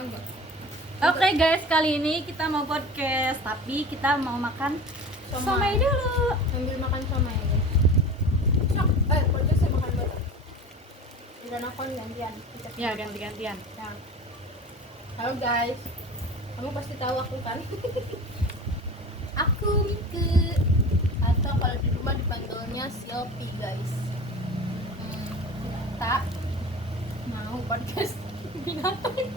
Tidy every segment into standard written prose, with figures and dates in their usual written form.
Oke guys, kali ini kita mau podcast, tapi kita mau makan somai dulu. Sambil makan somai ya guys. Podcast saya makan bareng. Dan aku gantian. Ya, ganti-gantian. Ya. Halo guys, kamu pasti tahu aku kan? Aku Mike, atau kalau di rumah dipanggilnya Siopi guys. Tak mau podcast binatang.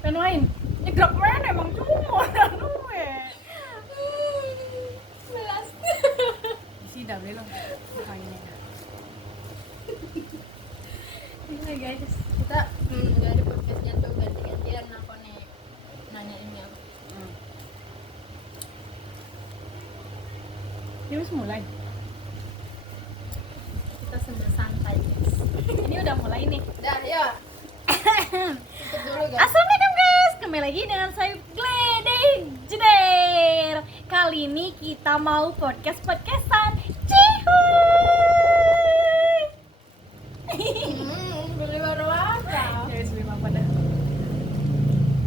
Kan lain. Nyegrok mana emang cuma we. Melas. Isi dah belum. Kayaknya. Ini guys, kita dari podcastnya tuh ganti-gantian aku nih nanyainnya. Ini harus mulai. Kita sambil santai guys. Ini udah mulai nih. Dah ya. Tutup dulu guys. Assalamualaikum guys, kembali lagi dengan saya Gledek Jeder. Kali ini kita mau podcastan. Cihuy. Beli baru apa? Guys, beli apa dah?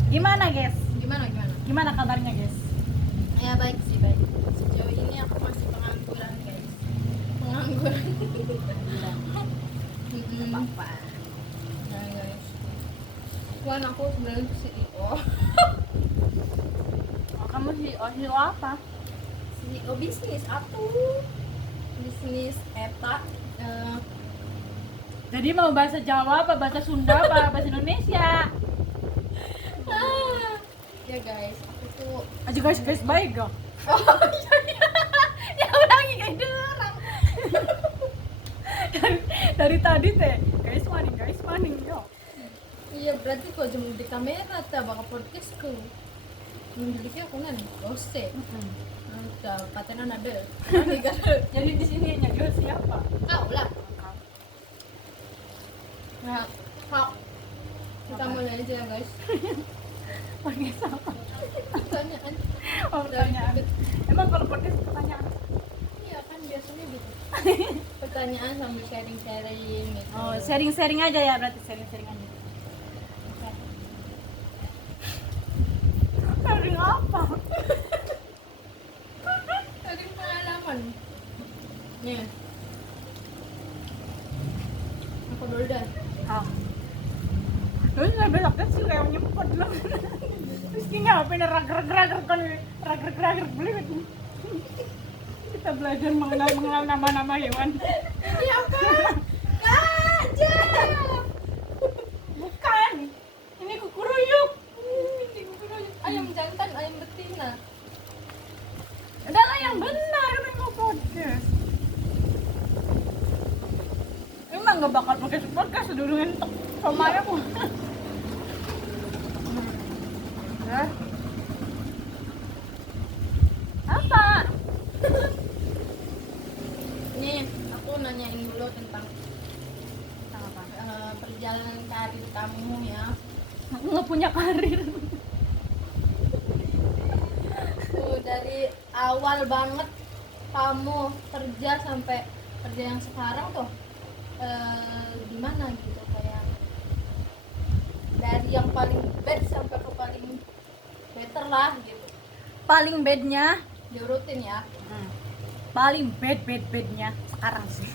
Gimana guys? Gimana? Gimana kabarnya guys? Ya baik sih baik. Sejauh ini aku masih pengangguran guys. Pengangguran. Apa? Nah guys. Tuan aku sebenarnya tuh CEO. Oh, kamu CEO apa? CEO bisnis aku. Bisnis eta. Jadi mau bahasa Jawa apa bahasa Sunda apa bahasa Indonesia? Ya guys, aku tuh Aja guys baik dong. oh iya. Ya ulangi kayak derang. dari tadi teh guys maning yo. Iya berarti kok jam di kamera ta bakal podcastku. Memiliki aku nan gose. Udah patenan ada. Ini kan. Jadi di sini yang nyadar siapa? Kau lah. Nah, kau. Kita mulai aja ya guys. Pakai siapa? Pertanyaan. Oh, pertanyaan. Emang kalau podcast pertanyaan? Iya kan biasanya gitu. Pertanyaan sambil sharing-sharing gitu. Oh, sharing aja ya berarti sharing aja. Sharing apa? Sharing pengalaman. Nih. Aku dulu dah. Ah. Terus nggak besok kan sih kayak nyempot lah. Terus kayaknya apa ini rager beli. Kita belajar mengenal nama-nama hewan. Ini apa? Gajah. Bukan. Ini kukuruyuk. Ayam jantan, ayam betina. Adalah yang benar kan kau podcast. Emang nggak bakal podcast dulu ngentok sama aku. Ya. Apa? Nih, aku nanyain dulu tentang Apa? perjalanan karir kamu ya. Aku nggak punya karir. Tuh, dari awal banget kamu kerja sampai kerja yang sekarang tuh gimana gitu kayak dari yang paling bad sampai ke paling better lah gitu. Paling badnya, Diurutin ya. paling badnya sekarang sih.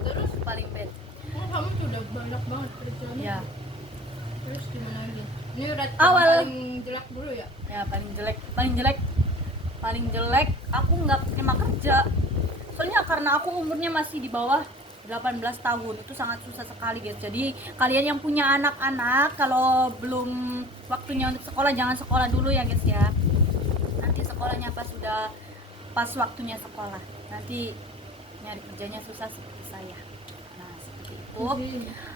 Terus Paling bad. kamu tuh udah banyak banget kerjaan. Ya, Terus gimana lagi? Ini rate Awal. paling jelek dulu ya. ya paling jelek. Aku nggak terima kerja. Soalnya karena aku umurnya masih di bawah 18 tahun, itu sangat susah sekali guys. Jadi kalian yang punya anak-anak, kalau belum waktunya untuk sekolah, jangan sekolah dulu ya guys ya. Nanti sekolahnya pas waktunya sekolah, nanti nyari kerjanya susah seperti saya. Nah seperti itu.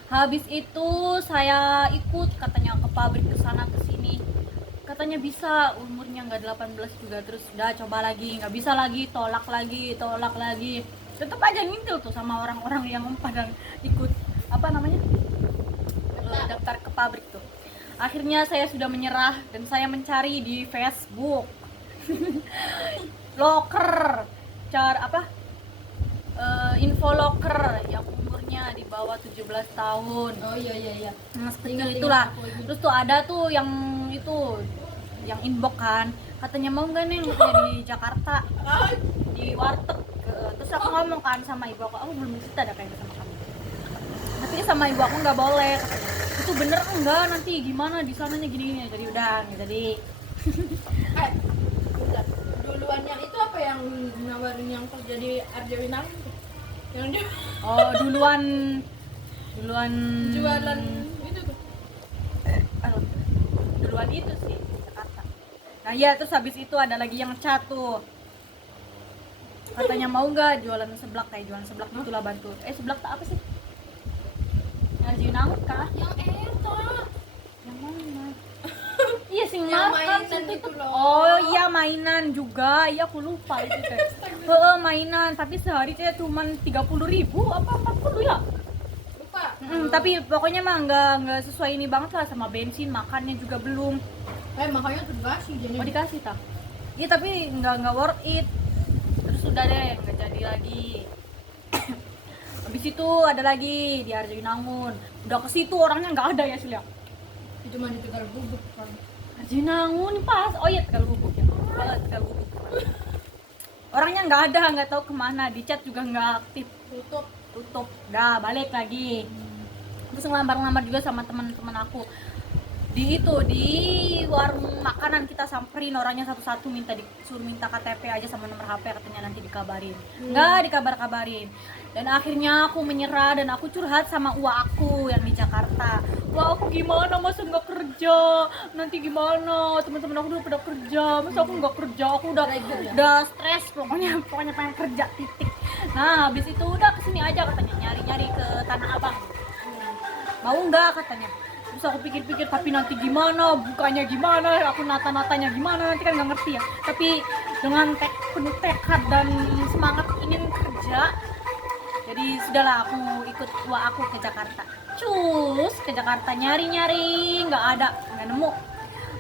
Habis itu saya ikut katanya ke pabrik ke sana ke sini. Katanya bisa, umurnya nggak 18 juga. Terus udah coba lagi, nggak bisa lagi, tolak lagi. Tetap aja ngintil tuh sama orang-orang yang pada ikut apa namanya daftar ke pabrik tuh. Akhirnya saya sudah menyerah dan saya mencari di Facebook loker, info loker yang umurnya di bawah 17 tahun. Oh iya. Nah, seperti Ingat, itulah. aku ingat. Terus tuh ada tuh yang itu, yang inbox kan, katanya mau nggak nih katanya di Jakarta di warteg. Terus aku ngomong kan sama ibu aku belum cerita ada kayak gitu sama kamu. Tapi sama ibu aku nggak boleh katanya. Itu bener enggak, nanti gimana di sananya gini. Jadi udah nih, jadi Bentar. Duluan yang itu apa yang nawarin yang kerja di Arjawinang yang dia oh duluan jualan itu tuh. aduh, duluan itu sih Jakarta. Nah ya, terus habis itu ada lagi yang chat tuh, katanya mau nggak jualan seblak, kayak jualan seblak gitulah, bantu seblak tak apa sih Arjuna kah Yang eta yang mana? Iya sing Yang makan mainan itu loh. oh iya mainan juga, iya aku lupa itu teh. Mainan, tapi sehari teh cuman 30.000 apa 40 ya. lupa. Tapi pokoknya mah nggak sesuai ini banget lah sama bensin, makannya juga belum. Makanya tuh dikasih jadi. Oh dikasih tak? Iya tapi nggak worth it. Terus udah deh nggak jadi lagi. Habis itu ada lagi di Arjunangun. Udah ke situ orangnya nggak ada ya Sil ya. Itu mah di Tegal Bubuk kan. Arjunangun pas. Oh iya Tegal Bubuk ya. Tegal Bubuk. Orangnya nggak ada, nggak tahu kemana. Di chat juga nggak aktif. Tutup. Udah balik lagi. Terus ngelambar-lambar juga sama teman-teman aku. Di warung makanan kita samperin orangnya satu-satu, suruh minta KTP aja sama nomor HP, katanya nanti dikabarin. Nggak dikabar-kabarin. Dan akhirnya aku menyerah dan aku curhat sama uwa aku yang di Jakarta. Wah aku gimana, masa nggak kerja, nanti gimana, teman-teman aku udah pada kerja, masa aku nggak kerja, aku udah stres, pokoknya pengen kerja titik. Nah habis itu udah kesini aja katanya, nyari-nyari ke Tanah Abang. Mau nggak katanya. Terus aku pikir-pikir, tapi nanti gimana, bukanya gimana, aku nata-natanya gimana, nanti kan nggak ngerti ya. Tapi dengan penuh tekad dan semangat ingin kerja, jadi sudahlah aku ikut tua aku ke Jakarta. Cus ke Jakarta nyari-nyari, nggak nemu.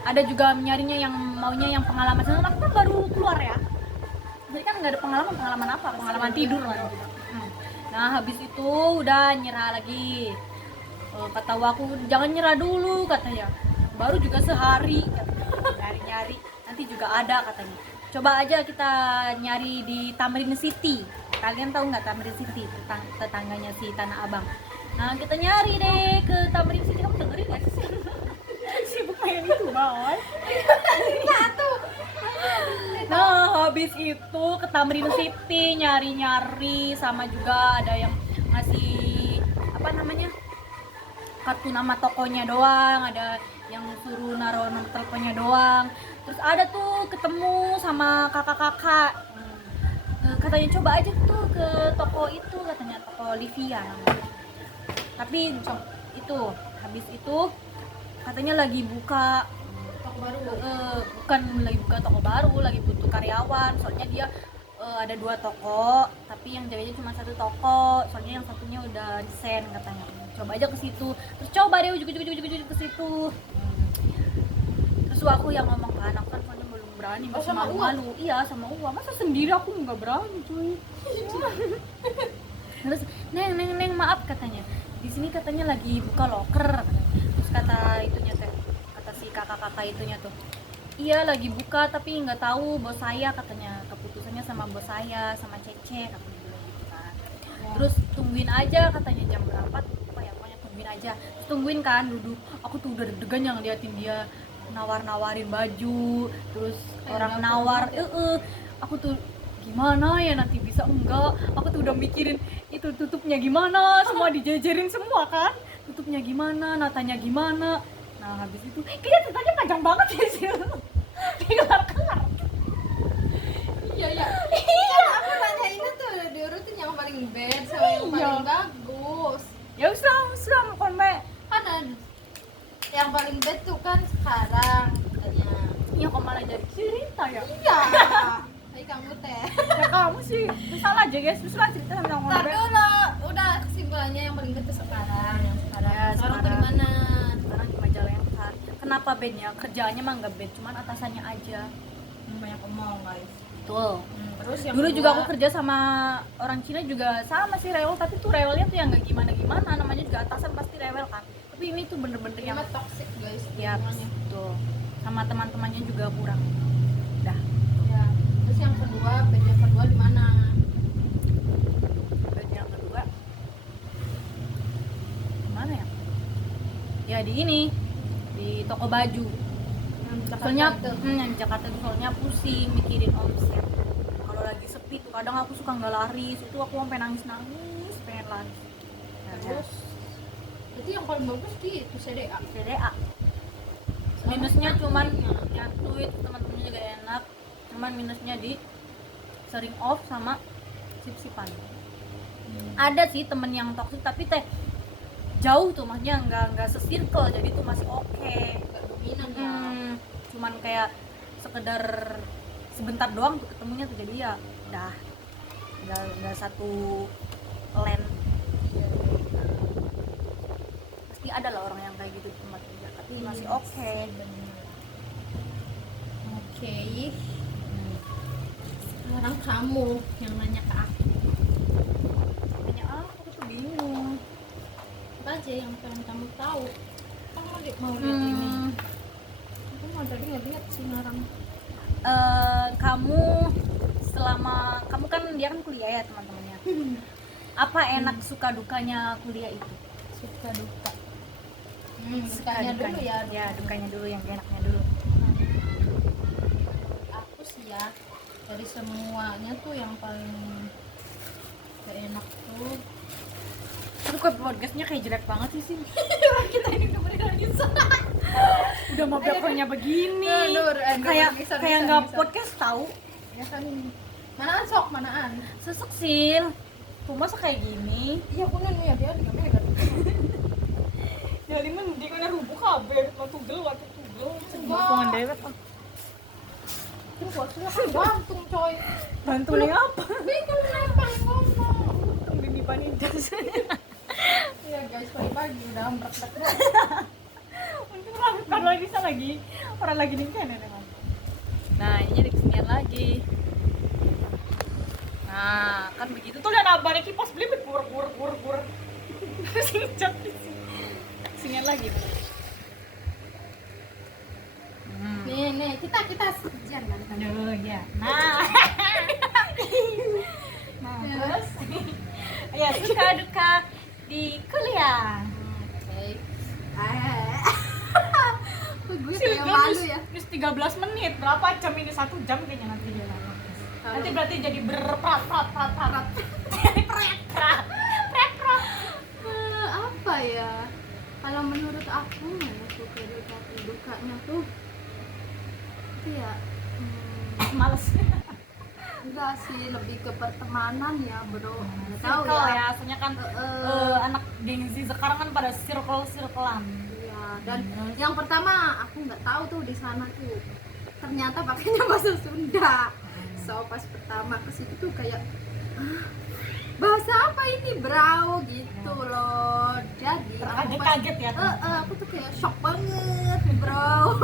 Ada juga nyarinya yang maunya yang pengalaman, soalnya aku kan baru keluar ya. Jadi kan nggak ada pengalaman apa, pengalaman tidur lah. Nah habis itu udah nyerah lagi. Kata aku jangan nyerah dulu katanya, baru juga sehari nyari-nyari, nanti juga ada katanya. Coba aja kita nyari di Tamrin City. Kalian tahu nggak Tamrin City, tetangganya si Tanah Abang? Nah kita nyari deh ke Tamrin City. Kamu dengerin nggak sih? Sibuk main itu banget. Nah habis itu ke Tamrin City nyari-nyari, sama juga ada yang ngasih apa namanya, kartu nama tokonya doang, ada yang suruh naruh nomor teleponnya doang. Terus ada tuh ketemu sama kakak-kakak, katanya coba aja tuh ke toko itu, katanya toko Livia namanya. Tapi itu habis itu katanya lagi buka Toko baru. Bukan lagi buka toko baru, lagi butuh karyawan. Soalnya dia ada 2 toko, tapi yang jaganya cuma 1 toko. Soalnya yang satunya udah desain katanya. Coba aja ke situ. Terus coba deh ujuk ke situ. Terus aku yang ngomong ke anak kan, soalnya belum berani, masih malu-malu. Iya sama Uwa. Masa sendiri aku nggak berani cuy. Terus neng maaf katanya. Di sini katanya lagi buka loker. Terus kata si kakak-kakak itunya tuh, iya lagi buka tapi nggak tahu bos saya, katanya keputusannya sama bos saya sama Cece, katanya gitu kan. Terus tungguin aja katanya jam berapa apa ya, pokoknya tungguin aja. Terus tungguin kan, duduk aku tuh udah deg-degan yang liatin dia nawarin baju, terus orang nawar, aku tuh gimana ya nanti bisa enggak, aku tuh udah mikirin itu tutupnya gimana, semua dijejerin semua kan, tutupnya gimana, natanya gimana. Nah habis itu kayaknya ceritanya panjang banget ya sih. Kelar. Iya. Aku nanya ini tuh diurutin yang paling bad sama yang paling bagus. Ya usah konme. Kan yang paling bad tuh kan sekarang katanya. Ya kok malah jadi cerita ya? Iya. Hai kamu teh. Ya kamu sih salah aja guys, terus cerita tentang Ntar konme. dulu, udah kesimpulannya yang paling bad tuh sekarang, yang sekarang Ya, Sekarang tuh di mana? Sekarang di Majalengka. Kenapa bednya? Kerjaannya mah nggak bed, cuman atasannya aja. Banyak omong guys. Betul. Terus yang Dulu kedua, juga aku kerja sama orang Cina juga sama sih rewel, tapi tuh rewelnya tuh yang nggak gimana-gimana, namanya juga atasan pasti rewel kan. Tapi ini tuh bener-bener yang cuma toxic guys. ya lingkungannya. betul. Sama teman-temannya juga kurang. Dah. Ya. Terus yang kedua, bed yang kedua di mana? Bed yang kedua mana ya? Ya di ini, di toko baju. Soalnya yang di Jakarta tuh soalnya pusing mikirin omset. Kalau lagi sepi tuh kadang aku suka nggak laris, itu aku sampai nangis pengen laris. Nah, Terus berarti yang paling bagus di itu CDA. CDA minusnya cuman nyatu itu teman-temannya juga enak, cuman minusnya di sering off sama sip-sipan. Ada sih temen yang toksik tapi teh jauh tuh, maksudnya nggak se-circle, jadi tuh masih oke. Gak dominan ya. Cuman kayak sekedar sebentar doang tuh ketemunya tuh, jadi ya udah nggak satu lane. Pasti ada lah orang yang kayak gitu di tempat kerja, tapi masih oke. Oke. Sekarang kamu yang nanya ke aku. Tanya aku tuh bingung. Apa aja yang pengen kamu tahu? Kamu mau lihat ini. Aku mau tadi nggak lihat sih ngarang. Kamu selama kamu kan dia kan kuliah ya teman-temannya. Apa enak suka dukanya kuliah itu? Suka duka. Dukanya dulu ya. Ya, dukanya dulu, yang enaknya dulu. Aku sih ya, dari semuanya tuh yang paling gak enak tuh Aduh, kok podcastnya kayak jelek banget sih. kita ini udah beri lagi. Udah mau beloknya begini. Kayak Kayak nggak podcast tahu. ya kan. Manaan sok, manaan. Sesek sil. Tuh masa kayak gini. Iya kunen ya biar di kamera. Jadi mending kena rubuh kabeh, waktu tugel. Wah. Dewek. Itu buat sudah kan gantung coy. Bantuin apa? Bingung kenapa ngomong. Ini panitas. Iya guys, pagi-pagi udah ambrek-ambrek. Untung kan lagi bisa lagi. Orang lagi nikah nih memang. Nah, ini di kesenian lagi. Nah, kan begitu tuh lihat abang kipas beli gur. Singcat sih. Kesenian lagi. Nih, kita sekian kan. Aduh, ya. Nah. Terus ya suka duka di kuliah. Oke. Gue kayak malu ya. Terus 13 menit, berapa jam ini? 1 jam kayaknya nanti dia lama. Nanti berarti jadi berprat. Apa ya? Kalau menurut aku mana tuh dukanya tuh itu ya Males. enggak sih, lebih ke pertemanan ya bro. Nggak tahu Circle ya. ya, soalnya kan anak Gen Z sekarang kan pada circle-circlean. Iya, dan yang pertama aku nggak tahu tuh di sana tuh ternyata pakainya bahasa Sunda. So pas pertama ke situ tuh kayak "Hah, bahasa apa ini bro gitu loh." Jadi aku Kaget ya. aku tuh kayak shock banget bro.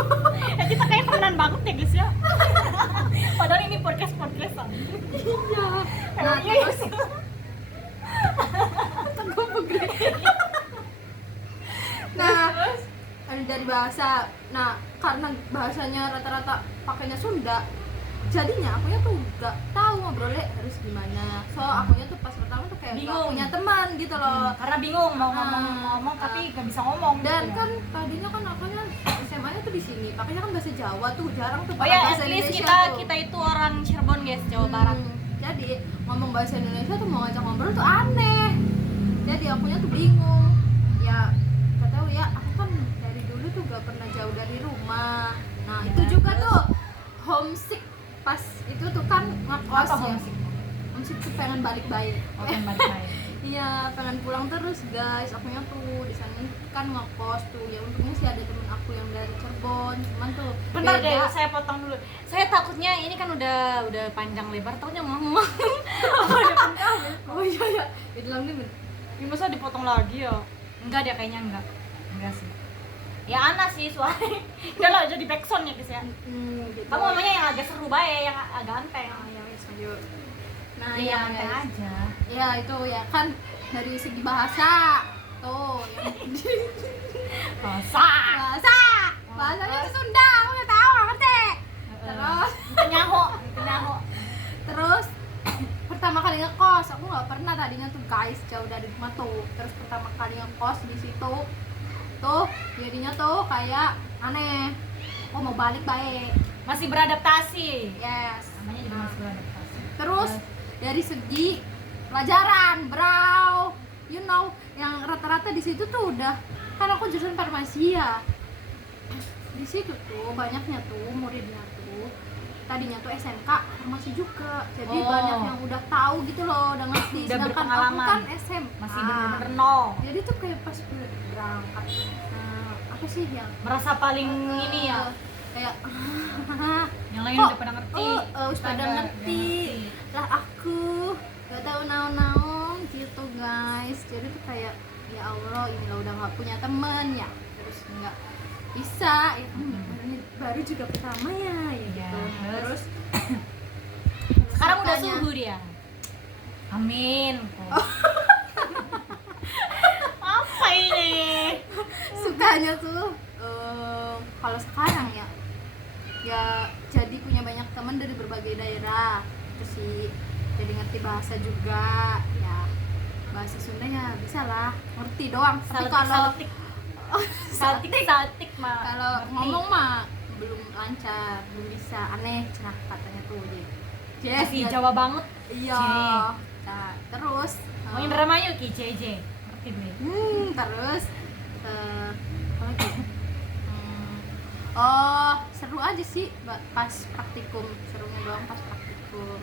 Ya kita kayak temenan banget ya guys ya. Padahal ini podcastan. Iya. Nah Iya, terus gue begini. Nah dari bahasa, nah karena bahasanya rata-rata pakainya Sunda, jadinya akunya tuh nggak tahu ngobrolnya harus gimana. So akunya tuh pas pertama tuh kayak nggak Bingung. punya teman gitu loh. Karena bingung mau ngomong tapi gak bisa ngomong. Dan gitu ya. kan tadinya kan akunya SMA-nya tuh di sini, pakainya kan bahasa Jawa tuh, jarang tuh Oh pakai ya, bahasa at least Indonesia tuh. kita itu orang Cirebon guys, Jawa Barat. Jadi ngomong bahasa Indonesia tuh mau ngajak ngobrol tuh aneh. Jadi akunya tuh bingung. Ya gak tahu ya, aku kan dari dulu tuh gak pernah jauh dari rumah. Nah itu juga tuh homesick pas itu tuh kan ngekos Apa ya. homesick? Homesick tuh pengen balik-balik. Oke, balik. Iya, pengen pulang terus guys. Akunya tuh di sana kan ngekos tuh. Ya untungnya sih ada temen aku yang dari Cirebon. Cuman tuh Bentar beda. deh, saya potong dulu. Saya takutnya ini kan udah panjang lebar, takutnya ngomong. Oh iya ya. Itu lang nih. Ini masa dipotong lagi ya? Enggak deh kayaknya enggak sih. Ya Ana sih suaranya. Udah lah jadi backsound ya guys ya. Gitu. Kamu ngomongnya yang agak seru bae, yang agak anteng. Ya wes ayo. Nah Ya, ya anteng guys. aja. Ya itu ya kan dari segi bahasa tuh yang Masa. bahasanya itu Sunda, aku udah tahu nggak ngerti. Terus Kenyaho. terus pertama kali ngekos aku nggak pernah tadinya tuh guys, jauh dari rumah tuh. Terus pertama kali ngekos di situ tuh jadinya tuh kayak aneh, oh mau balik baik, Masih beradaptasi. yes. Namanya juga masih beradaptasi. Terus dari segi pelajaran, bro, you know, yang rata-rata di situ tuh udah, kan aku jurusan farmasi ya. Di situ tuh banyaknya tuh muridnya tuh tadinya tuh SMK farmasi juga, jadi Oh. banyak yang udah tahu gitu loh, udah ngerti. Udah Sedangkan aku berpengalaman. kan SMA, Masih bener-bener nol. jadi tuh kayak pas berangkat, apa sih yang Merasa paling ini ya. kayak Yang lain kok, udah pada ngerti. pada ngerti lah, aku gak tahu naon-naon gitu guys. Jadi tuh kayak ya Allah, inilah udah nggak punya temen ya, terus nggak bisa ya kan, baru juga pertama ya Iya, gitu. terus Terus sekarang udah makanya- suhu dia. Amin. Apa ini? sukanya tuh kalau sekarang ya jadi punya banyak teman dari berbagai daerah, terus sih jadi ngerti bahasa juga ya, bahasa Sunda ya bisa lah ngerti doang. Tapi kalau Saltik mah. kalau ngerti. ngomong mah belum lancar, belum bisa, aneh cenah katanya tuh Jess. Masih Jawa banget. Iya. Nah, terus Mau drama yuk Ki JJ. Ngerti gue. terus apa lagi? Oh, seru aja sih pas praktikum, serunya doang pas praktikum.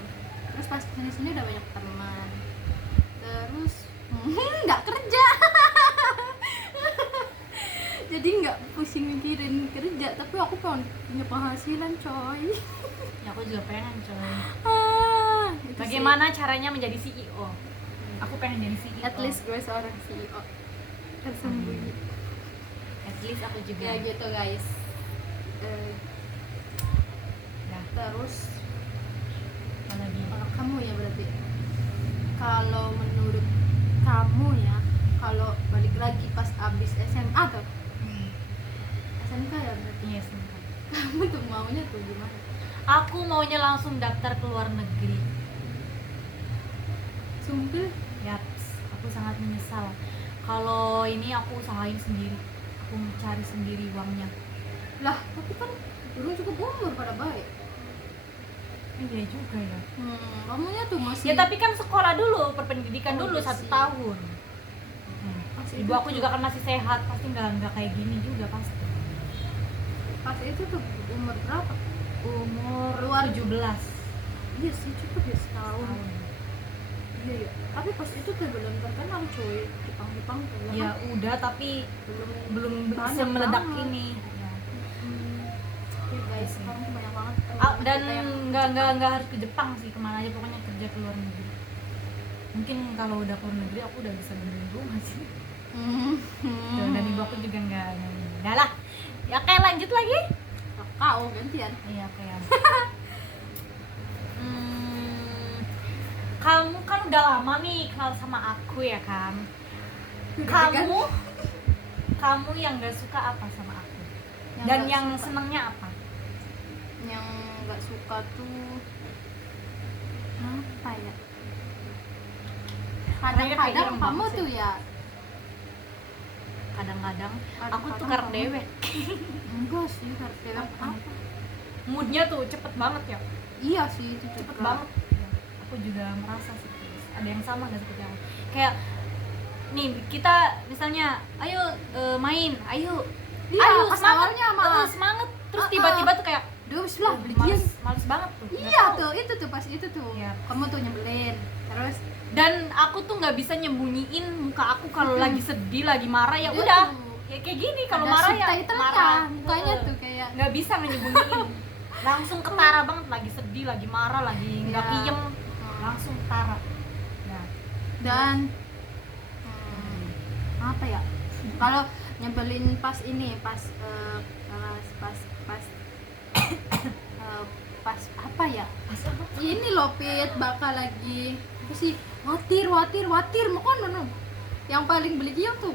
Terus pas sini udah banyak teman. Terus nggak kerja. Jadi nggak pusing mikirin kerja, tapi aku pengen punya penghasilan coy. Ya aku juga pengen coy. Itu sih. Bagaimana caranya menjadi CEO? Aku pengen jadi CEO. At least gue seorang CEO tersembunyi. At least aku juga. Ya gitu guys. Ya, Terus apa lagi? kalau kamu ya berarti, kalau menurut kamu ya, kalau balik lagi pas abis SMA tuh, SMK ya berarti, Iya, sebentar. kamu tuh maunya tuh gimana? Aku maunya langsung daftar ke luar negeri. Sumpah. Yaps, aku sangat menyesal. Kalau ini aku usahain sendiri. Aku cari sendiri uangnya. Lah tapi kan belum cukup umur pada baik. Iya juga ya. Kamunya tuh masih. Ya tapi kan sekolah dulu, perpendidikan Oh, dulu iya 1 sih. tahun. Pas Ibu itu aku tuh- juga kan masih sehat, pasti nggak kayak gini juga pasti. pas itu tuh umur berapa? Umur Luar- 17 Iya sih cukup ya setahun. tahun. Iya ya. Tapi pas itu tuh belum terkenal coy, Jepang tuh. Ya kan udah, tapi belum Banyak bisa meledak banget. ini. Ya. Oke guys, sekarang tuh banyak banget. Dan kita yang nggak harus ke Jepang sih, kemana aja pokoknya kerja ke luar negeri. Mungkin kalau udah ke luar negeri aku udah bisa benerin rumah sih. Tuh, dan ibu aku juga nggak lah. Ya kayak lanjut lagi. kau gantian. Iya kayak. Kamu kan udah lama nih kenal sama aku ya kan. Kamu yang nggak suka apa sama aku? Dan nggak yang suka- senengnya apa? yang nggak suka tuh apa ya? Orangnya kayak Kadang-kadang ireng kamu banget sih. tuh ya Kadang-kadang aku Kadang-kadang tukar kamu- dewek. enggak sih, harus bilang Apa? apa? Moodnya tuh cepet banget ya. Iya sih itu Cepet juga. banget. Ya, aku juga merasa sih. Ada yang sama nggak seperti aku? Kayak nih kita misalnya, ayo main, ayo. Iya, ayo pas semangat, awalnya mah. semangat. Terus Uh-uh. tiba-tiba tuh kayak Duh, lah beli jeans. males banget tuh. Nggak Iya tahu. tuh, itu tuh pas itu tuh. Iya. Kamu tuh nyebelin. Terus Dan aku tuh nggak bisa nyembunyiin muka aku kalau lagi sedih, lagi marah ya Iya udah. tuh. Ya kayak gini kalau ada marah ya subtitle-nya, marah. mukanya Heeh. tuh kayak Nggak bisa nyembunyiin. Langsung ketara banget, lagi sedih, lagi marah, lagi nggak Iya. piem, langsung ketara. Nah, dan apa ya? Kalau nyebelin pas ini, pas pas apa ya? Ini loh Pit, bakal lagi apa sih? Watir makanya yang paling beli dia tuh.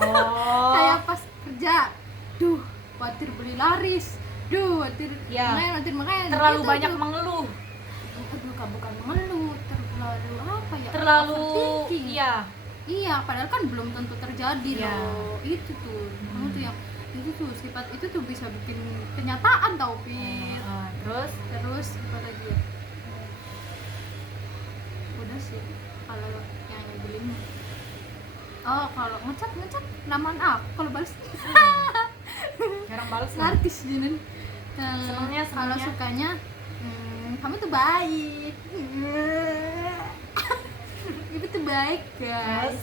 Oh. Kayak pas kerja, duh, watir beli laris, duh, watir Ya. makanya Terlalu gitu banyak tuh. mengeluh. Aduh, bukan mengeluh, terlalu apa ya? Terlalu overthinking. iya. Iya, padahal kan belum tentu terjadi Iya. loh. Itu tuh, kamu tuh yang itu tuh sifat itu tuh bisa bikin kenyataan tau Pit. Terus Apa lagi ya? Udah sih kalau yang nyebelin. Oh, kalau ngechat lamaan aku kalau balas jarang balas lah. narkis gini. Senangnya. Kalau sukanya kamu tuh baik. Itu tuh baik, guys.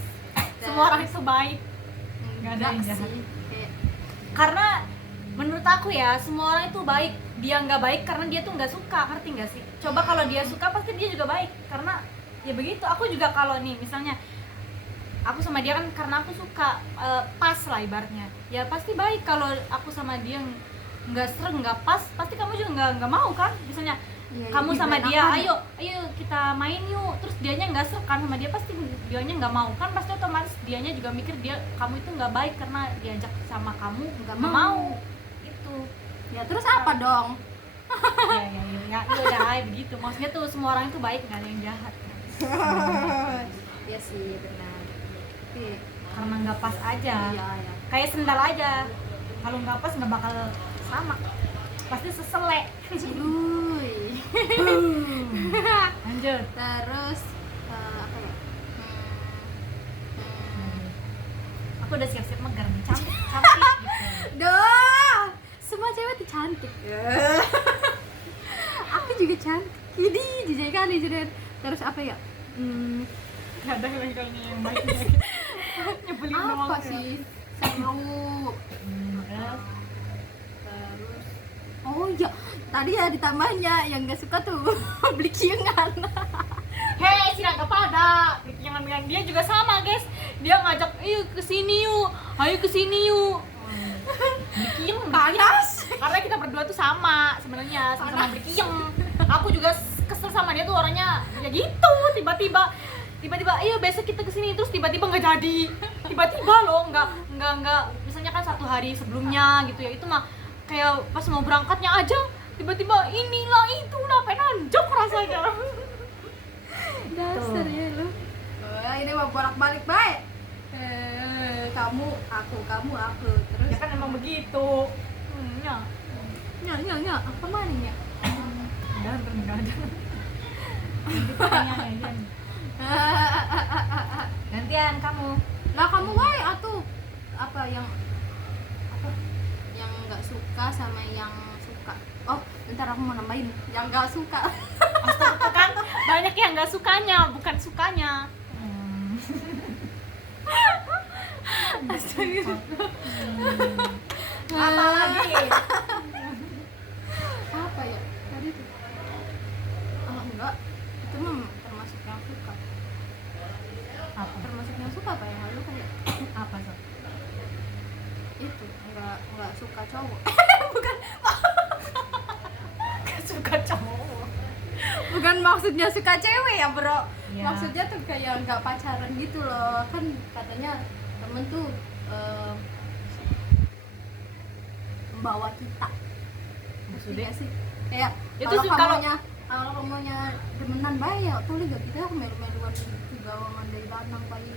Semua orang itu baik. Nggak ada yang jahat. sih. Kayak Karena menurut aku ya, semua orang itu baik. Dia nggak baik karena dia tuh nggak suka, ngerti nggak sih? Coba kalau dia suka pasti dia juga baik. Karena ya begitu. Aku juga kalau nih misalnya aku sama dia kan karena aku suka, pas lah ibaratnya. Ya pasti baik. Kalau aku sama dia nggak sereng, nggak pas, pasti kamu juga nggak mau kan? Misalnya iya, kamu lebih sama enakan dia, ya. ayo kita main yuk, terus dianya nggak serem kan sama dia, pasti dianya nggak mau kan, pasti otomatis dianya juga mikir kamu itu nggak baik karena diajak sama kamu nggak mau itu. Ya terus apa dong? ya udah begitu, maksudnya tuh semua orang itu baik, nggak ada yang jahat kan? Ya sih benar. Tapi Karena nggak pas aja, iya ya. kayak sendal aja, kalau nggak pas nggak bakal sama, pasti seselek. Ciduy. Lanjut. Terus apa ya? Aku udah siap-siap megar nih, cantik gitu. Duh, semua cewek tuh cantik. Aku juga cantik. Ini jijik kali jadian. Terus apa ya? Gak ada lagi kayaknya yang baik lagi. Nyebelin doang Apa ya. sih? Seru. Terus Terus oh iya, tadi ya ditambahnya yang gak suka tuh beli kiengan. hei, sih nggak pada jangan bilang, dia juga sama guys, dia ngajak ayo kesini yuk Bikin Panas. karena kita berdua tuh sama sebenarnya, sama berkiyeng. Aku juga kesel sama dia tuh orangnya ya gitu, tiba-tiba ayo besok kita kesini, terus tiba-tiba nggak jadi, tiba-tiba loh, nggak misalnya kan 1 hari sebelumnya gitu ya, itu mah kayak pas mau berangkatnya aja tiba-tiba inilah itulah, pengen anjok rasanya. Dasar ya lu. Oh, ini mau bolak-balik baik. Kamu aku terus. Ya kan emang begitu. Ya. Nya. Apa mana nya? Udah enggak ada. Nanti tanya aja. Gantian kamu. Lah kamu wae atuh. Apa yang nggak suka sama yang suka. Oh, bentar aku mau nambahin yang nggak suka. Astaga, kan banyak yang nggak sukanya, bukan sukanya. Astaga. Apa lagi? Apa ya? Tadi tuh. Oh, enggak. Itu mah termasuk yang suka. Apa? Termasuk yang suka apa yang lalu kayak Apa tuh? itu enggak suka cowok. Suka cowok. Bukan maksudnya suka cewek ya bro. Iya. Maksudnya tuh kayak nggak pacaran gitu loh, kan katanya temen tuh membawa kita. Maksudnya? Iya sih kayak Itu kalau sih kalau kamunya demenan bae ya tuh lihat kita melu-meluan gawangan dari lanang bae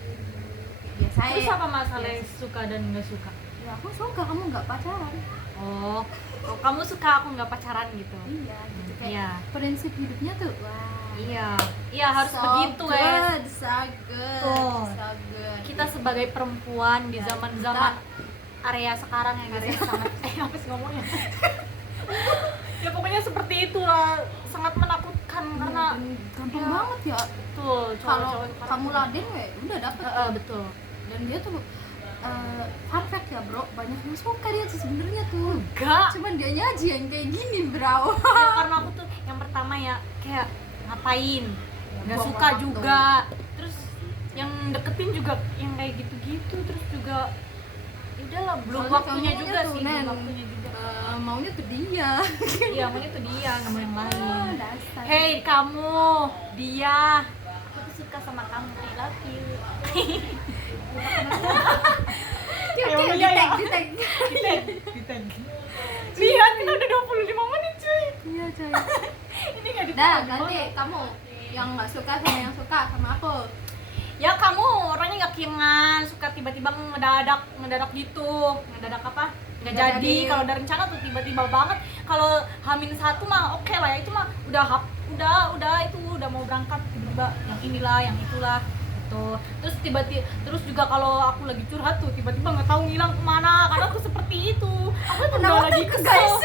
biasa ya. Terus apa masalah yang suka dan nggak suka? Ya aku suka kamu nggak pacaran. Oh, kamu suka aku nggak pacaran gitu? Iya gitu kayak Iya. prinsip hidupnya tuh wah. Iya harus So begitu good, guys. so good, Tuh. so good. Kita sebagai perempuan di Ya, zaman area sekarang yang guys, sangat apa sih ngomongnya? Ya pokoknya seperti itulah, sangat menakutkan karena gampang ya, banget ya betul kalau cowok-cowok kamu laden we udah dapet betul. dan dia tuh fun fact ya bro, banyak yang suka dia tuh sebenarnya tuh, Enggak. cuman dia aja yang kayak gini bro. Ya, karena aku tuh yang pertama ya kayak ngapain, nggak buang suka waktu. juga, terus yang deketin juga yang kayak gitu-gitu, terus juga udahlah belum Soalnya waktunya kamu juga tuh, sih, Nen, belum waktunya juga. maunya tuh dia. Iya, maunya tuh dia, nggak mau yang lain. Dasar. Hei kamu, dia, aku tuh suka sama kamu, I love you. Ayo, Oke, Mia, ya. di-tag. Lihat kita udah 25 menit cuy. Iya, coy. Ini nggak di. Dah, ganti kamu yang nggak suka sama yang suka sama aku. Ya kamu orangnya nggak kiman, suka tiba-tiba mendadak gitu, mendadak apa? Nggak Nggak jadi. jadi. Kalau ada rencana tuh tiba-tiba banget. Kalau H-1 mah oke lah ya, itu mah udah itu udah mau berangkat tiba-tiba yang inilah, yang itulah gitu. Terus tiba-tiba terus juga kalau aku lagi curhat tuh tiba-tiba nggak tahu ngilang kemana, karena aku seperti itu. Aku tuh udah Kenapa lagi tuh, kesel. guys?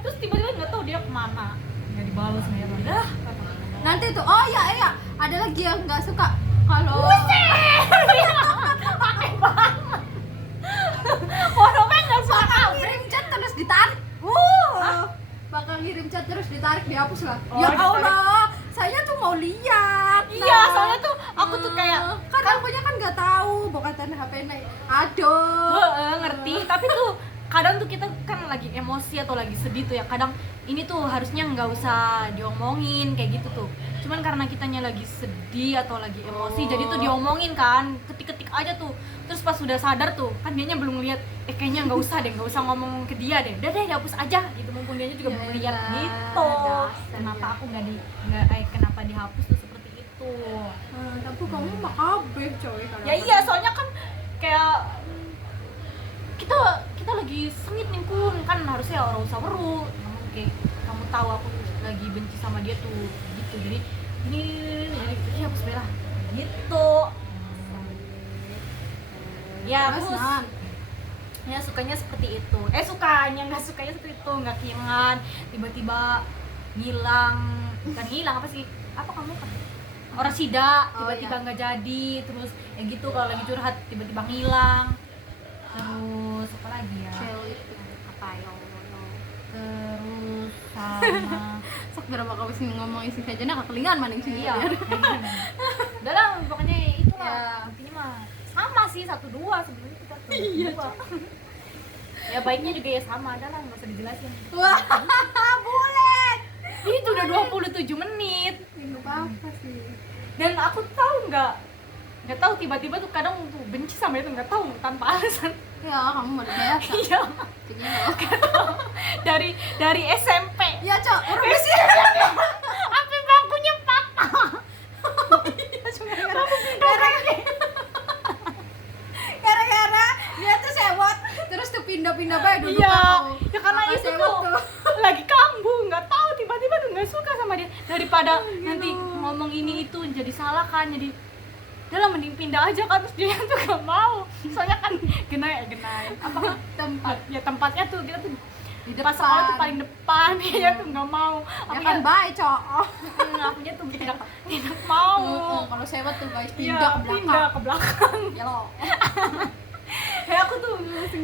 Terus tiba-tiba nggak tahu dia kemana, nggak dibalas nggak ya dah. Nanti tuh, oh iya, ada lagi yang nggak suka kalau Pakai banget. Pokoknya nggak suka. bakal ngirim chat terus ditarik. Bakal ngirim chat terus ditarik, dihapus lah. Oh, Ya ditarik. Allah, saya tuh mau lihat. Iya, soalnya tuh aku tuh kayak kan akunya kan nggak tahu bokatan HP naik. Aduh. ngerti, tapi tuh kadang tuh kita kan lagi emosi atau lagi sedih tuh ya, kadang ini tuh harusnya nggak usah diomongin kayak gitu tuh, cuman karena kitanya lagi sedih atau lagi emosi jadi tuh diomongin kan, ketik-ketik aja tuh. Terus pas sudah sadar tuh kan dianya belum lihat, kayaknya nggak usah ngomong ke dia deh, udah deh dihapus aja gitu, mumpung dianya juga belum lihat Yaelah, gitu. dasar Kenapa ya. aku kenapa dihapus tuh seperti itu. Tapi kamu mah kabeh coy. Ya iya, soalnya kan kayak kita lagi sengit nih kun, kan harusnya orang usah weru. Kayak kamu tahu aku lagi benci sama dia tuh gitu, jadi ini hapus bela gitu. Ya Terus, terus Nan? ya sukanya seperti itu, sukanya nggak sukanya seperti itu, nggak kilangan tiba-tiba ngilang, bukan ngilang apa sih, apa kamu kan orang sida Oh, tiba-tiba iya. nggak jadi, terus ya gitu kalau lagi curhat tiba-tiba ngilang. Terus apa lagi ya, Cewek itu apa ya Allah. terus sama Sok berapa kali sih ngomong isi saja nak kelingan maning sini. iya udah lah pokoknya itu Ya. lah, intinya mah sama sih 1-2 sebenarnya kita Iya, 1-2. Ya baiknya juga ya sama, ada lah nggak usah dijelasin. Wah, boleh. Itu udah 27 menit Enggak apa-apa sih. dan aku tahu nggak tahu tiba-tiba tuh kadang tuh benci sama itu nggak tahu tanpa alasan. Ya, kamu udah biasa. Iya, Jadi loh. dari SMP Ya, Cok, udah sih. sampai bangkunya patah. Gara-gara dia tuh sewot, terus tuh pindah-pindah bae duduk Iya, aku. ya karena Kakak itu sewot tuh lagi kambuh, nggak tahu tiba-tiba tuh nggak suka sama dia, daripada nanti ngomong ini itu jadi salah kan, jadi udah lah mending pindah aja kan. Terus dia tuh gak mau, soalnya kan genai apa tempat ya tempatnya tuh kita tuh di pas sekolah tuh depan. paling depan. Dia tuh nggak mau, Ya kan baik, Cok. akunya tuh tidak mau. Kalau sewot tuh guys Iya, pindah ke belakang. pindah ke belakang. Ya lo. Kayak aku tuh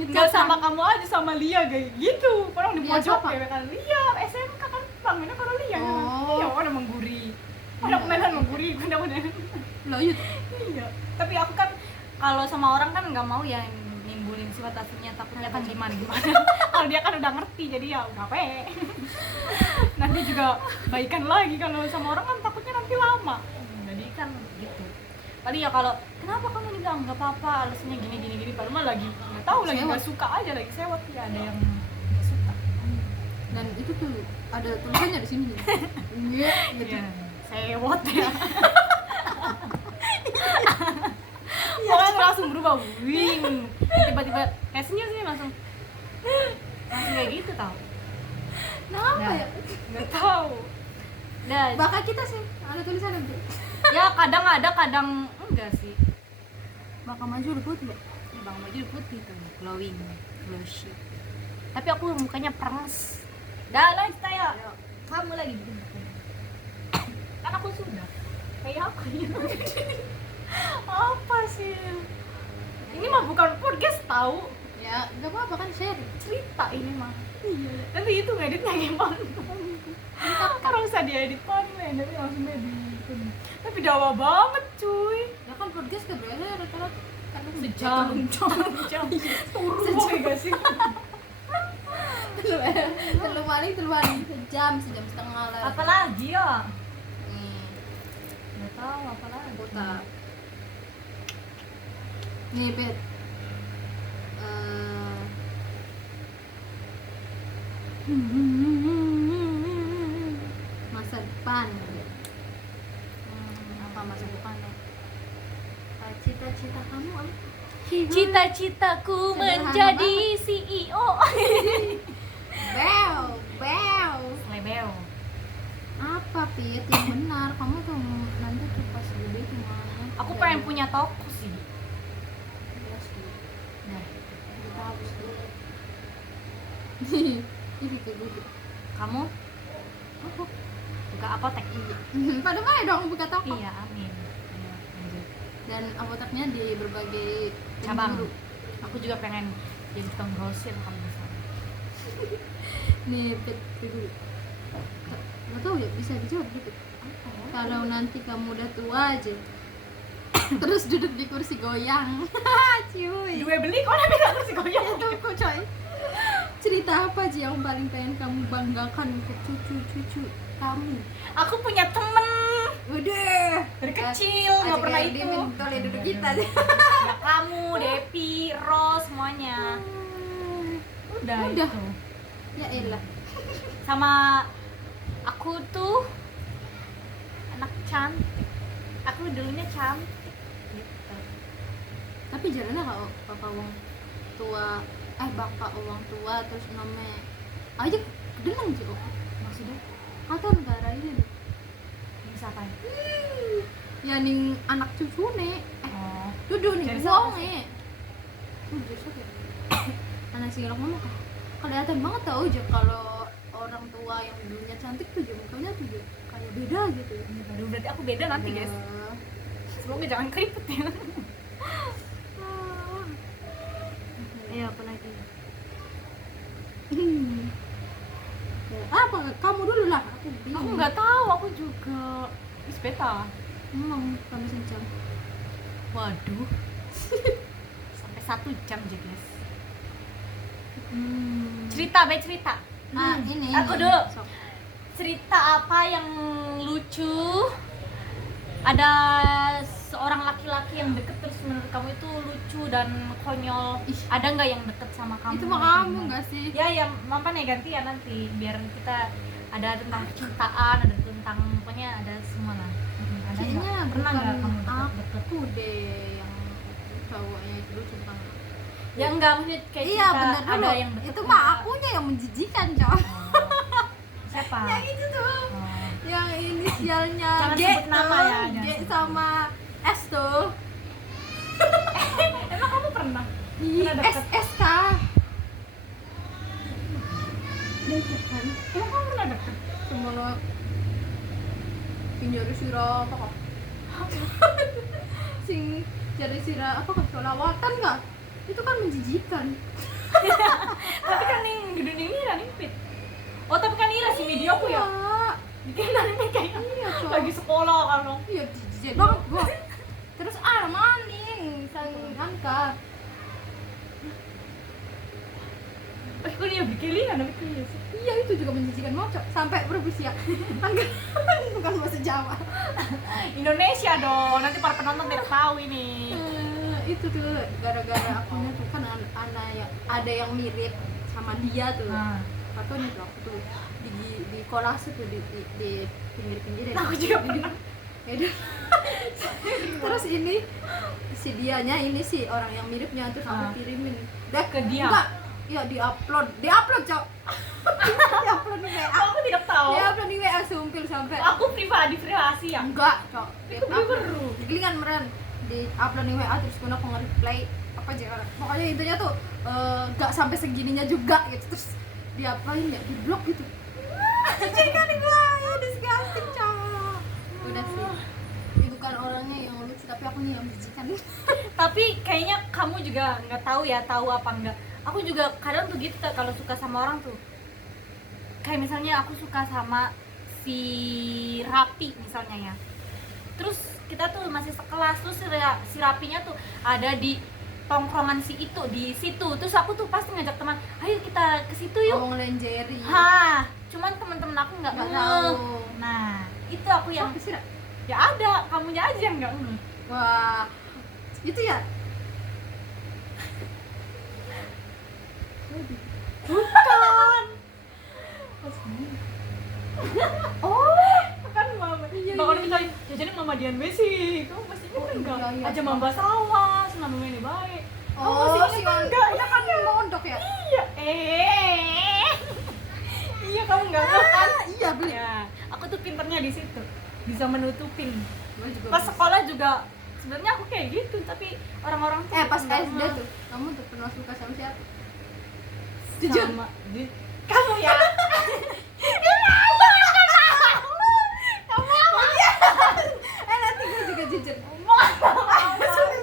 nggak sama kamu aja, sama Lia kayak gitu. Orang di Lia pojok siapa? ya kan, Lia SMK kan panggilnya kalau Lia. Oh. Iya, ada mengguri. Ada kenalan mengguri, udah. Lo yut. Iya. Tapi aku kan kalau sama orang kan nggak mau ya nimbulin sifat aslinya, takutnya kan gimana. Kalau dia kan udah ngerti, jadi ya udah pe. Nanti juga baikan lagi, kalau sama orang kan takutnya nanti lama. Jadi kan gitu. Kali ya kalau kenapa kamu bilang nggak apa-apa, alasannya gini, padahal mah lagi nggak tahu, lagi nggak suka aja, lagi sewot ya, ada yang nggak suka. Dan itu tuh ada tulisannya di sini. Iya, gitu. Iya, sewot ya. Pokoknya langsung berubah, wing. Tiba-tiba kayak senyum langsung kayak gitu tau. Kenapa Nah, ya? nggak tahu. Nah, Bakal kita sih ada tulisannya tuh. ya kadang ada, kadang enggak sih. Bakal maju udah putih, Mbak. Ini Bang Maju putih tuh, glowing, glossy. Tapi aku mukanya perengs. Dah lah kita ya. Kamu lagi bikin mukanya. Kan aku sudah. Kayak apa ya? Apa sih? Ini mah bukan podcast tahu, Ya, enggak apa-apa kan share. cerita ini mah. Iya. Nanti itu ngeditnya gimana? Kalau usah diedit paling nanti langsung edit. Tapi dawa banget cuy. Ya kan podcast ke berapa rata-rata kan sejam turun gak sih? Telu maling sejam setengah lah. Apalagi ya? Nggak tahu apalagi. Kota. Nih Bet. Masa depan. Apa masa depannya? Cita-cita kamu apa? Cita-citaku Sederhana menjadi CEO. Bel. Lebel. Apa Pit? Yang benar. Kamu tuh nanti tuh pas gede gimana? Aku pengen punya toko sih. Iya sih. Nah, Kita harus dulu. Ini kayak gue. kamu Aku. buka apotek? Pada mana dong buka toko? Iya, amin. Iya, lanjut. Dan apoteknya di berbagai Cabang. penjuru. Aku juga pengen jadi tukang grosir kalau bisa. Nih Pit dulu. Gak tau ya bisa dijawab gitu. Kalau nanti kamu udah tua aja terus duduk di kursi goyang. Cuy. Dua beli kok ada beda kursi goyang. Ya tunggu coy. Cerita apa aja yang paling pengen kamu banggakan ke cucu-cucu kamu? Aku punya temen Udah. dari kecil, nggak pernah itu. Toleh duduk kita aja. Ya kamu, Depi, Ros, semuanya. Udah. Udah. Itu. Ya elah. Sama aku tuh anak cantik. Aku dulunya cantik. Gitu. Tapi jalannya kalau bapak uang tua, bapak uang tua terus namanya aja kedenang sih kok. Maksudnya? Atau negara ini deh. Ini siapa ya? Ya ning anak cucu nih. Oh. Duduk nih Dari uang siapa? nih. Dari siapa ya? Anak singkong mama kelihatan banget tau aja kalau orang tua yang dulunya cantik tuh mukanya tuh kayak beda gitu. Aduh, berarti aku beda nanti, Ya. guys. Semoga jangan keriput ya. Iya, apa lagi? Apa kamu dulu lah? Aku nggak tahu, aku juga. Wis beta. Emang kamu sencam. Waduh. Sampai 1 jam aja, guys. Cerita, baik cerita. Ini. Aku dulu. Sok. Cerita apa yang lucu? Ada seorang laki-laki yang deket terus menurut kamu itu lucu dan konyol. Ih. Ada nggak yang deket sama kamu? Itu mah kamu nggak sih? Ya, ya, mampan ya ganti ya nanti biar kita ada tentang cintaan, ada tentang pokoknya ada semua lah. Ada Kayaknya nggak? Pernah nggak bukan kamu deket-deket? aku deh yang cowoknya itu lucu bukan. Ya enggak, maksudnya kayak Iya kita bener ada dulu. yang deket Itu enggak? mah akunya yang menjijikan coy. Oh. Siapa? Yang itu tuh. Oh. Yang inisialnya Jangan G sebut nama tuh, ya, G jangan sebut. sama S tuh. Emang kamu pernah? Ih, Pernah deket? SSK. Deket kan? Emang kamu pernah deket? Sama lo sing jari sira apa kok? Sing jari sira apa kok? Solawatan gak? Itu kan menjijikan. Tapi kan yang gede ini Pit. Oh, tapi kan Ira sih videoku ya. Bikin anime kayak Iya, Cok. lagi sekolah kan lo. Iya, jijik banget gua. Terus maning sang angkat. Kok dia bikin anime kayak sih? Iya, itu juga menjijikan mocok sampai berusia. Angkat bukan bahasa Jawa. Indonesia dong. Nanti para penonton tidak tahu ini. Itu tuh gara-gara akunya tuh kan ada yang mirip sama dia tuh. Nah. Atau nih tuh aku tuh di kolase tuh di pinggir-pinggir ya. Aku juga pernah. Beda. Terus ini si dianya ini sih orang yang miripnya terus aku kirimin. Dek Ke dia? Enggak. Iya diupload, Cok. Diupload di WA. Aku tidak tahu. Diupload di WA sumpil sampai. Aku privasi ya. Enggak, Cok. Itu baru. Gilingan meren di upload di WA terus aku nge-reply apa aja orang. Pokoknya intinya tuh enggak sampai segininya juga gitu. Terus diapain ya? Di blok gitu. Cikan gua, ya disgusting, Cok. Udah sih. Ini bukan orangnya yang lucu tapi aku nih yang menjijikan. Tapi kayaknya kamu juga nggak tahu ya, tahu apa enggak. Aku juga kadang tuh gitu kalau suka sama orang tuh. Kayak misalnya aku suka sama si Rapi misalnya ya. Terus kita tuh masih sekelas, terus si Rapinya tuh ada di tongkrongan si itu di situ. Terus aku tuh pasti ngajak teman, ayo kita ke situ yuk. Ngomong lenjeri. Cuman teman-teman aku nggak Nggak ngeh. tahu. Nah itu aku yang Siapa sih, Ra? ya ada, kamunya aja yang nggak ngeh. Wah, itu ya. Bukan. Oh, kan mama. Iya, Bahkan iya, kita jajanin mama Dian Besi. Kamu masih ingat enggak? iya, iya. Aja mamba sawas, namanya ini baik. Kamu Oh, masih si ingat enggak? Kita kan mondok ya. Iya. Iya, kamu enggak tahu kan? Iya, beli. Ya, aku tuh pinternya di situ. Bisa menutupin. Gua juga Pas bisa. sekolah juga sebenarnya aku kayak gitu, tapi orang-orang tuh Pas nggak SD ngeh. tuh, kamu tuh pernah suka sama siapa? Sama kamu ya. Nanti gue juga jujur.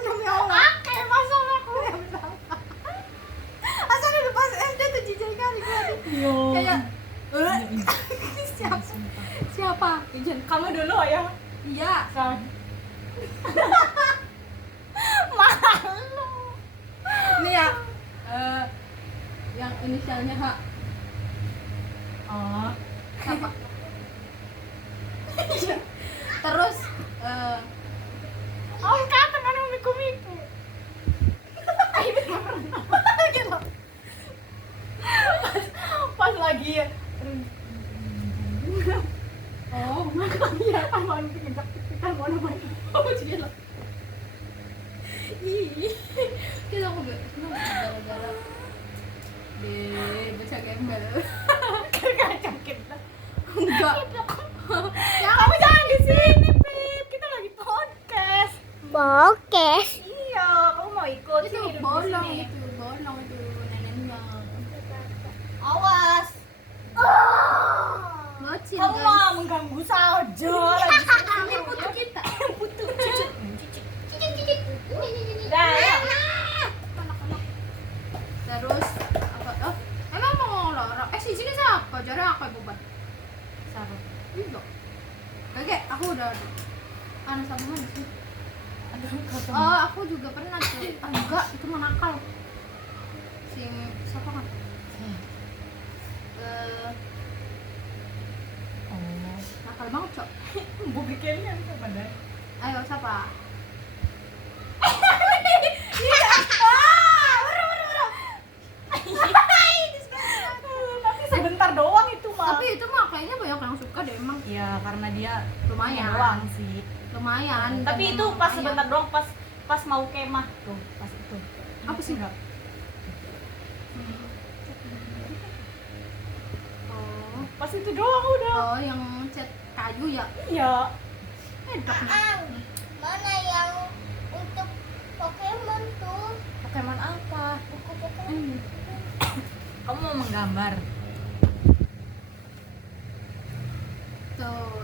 Demi Allah. Kayak masalahku. Asalnya udah pas SD tuh jujur kali gue. Kayak siapa? Siapa? Ijen. Kamu dulu ya. Iya. Malu. Nih ya. Yang inisialnya H. Oh. Siapa? Terus Oh, kata kan miku-miku. Gitu. Pas lagi ya. oh, Iya, aman ngejak kita mau main. oh gila. Ih, kita aku gak senang gara-gara baca gembel. Kagak kita. Enggak. Ya, kamu jangan di sini, Pip. Kita lagi podcast. Iya, kamu mau ikut Itu sini, duduk di bolong sini. itu neneknya. Awas. Bocil Kamu guys. mah mengganggu saja lagi. Ini foto kita. Putu cucu. Dah, ya. Anak-anak. Terus apa? Oh, emang mau lorong? Si sini siapa? Jadi aku yang bubat. Siapa? Iya. Oke, aku udah. Anak sama mana sih? Aduh, kata. Oh, aku juga pernah tuh. Enggak, itu mah nakal. Si siapa kan? Oh. Nakal banget, Cok. Bukan kayaknya siapa dah? Ayo, siapa? Tapi sebentar doang itu mah. Tapi itu mah kayaknya banyak yang suka deh emang. Ya karena dia Lumayan. doang sih. Lumayan. Tapi dan itu emang pas lumayan. sebentar doang, pas mau kemah tuh, pas itu. Apa sih? Enggak. Oh, Pas itu doang udah. oh yang cat kayu ya? Iya. Enak nih. Mana yang untuk Pokemon tuh? Pokemon apa? Buku Pokemon. Kamu mau menggambar? Tuh.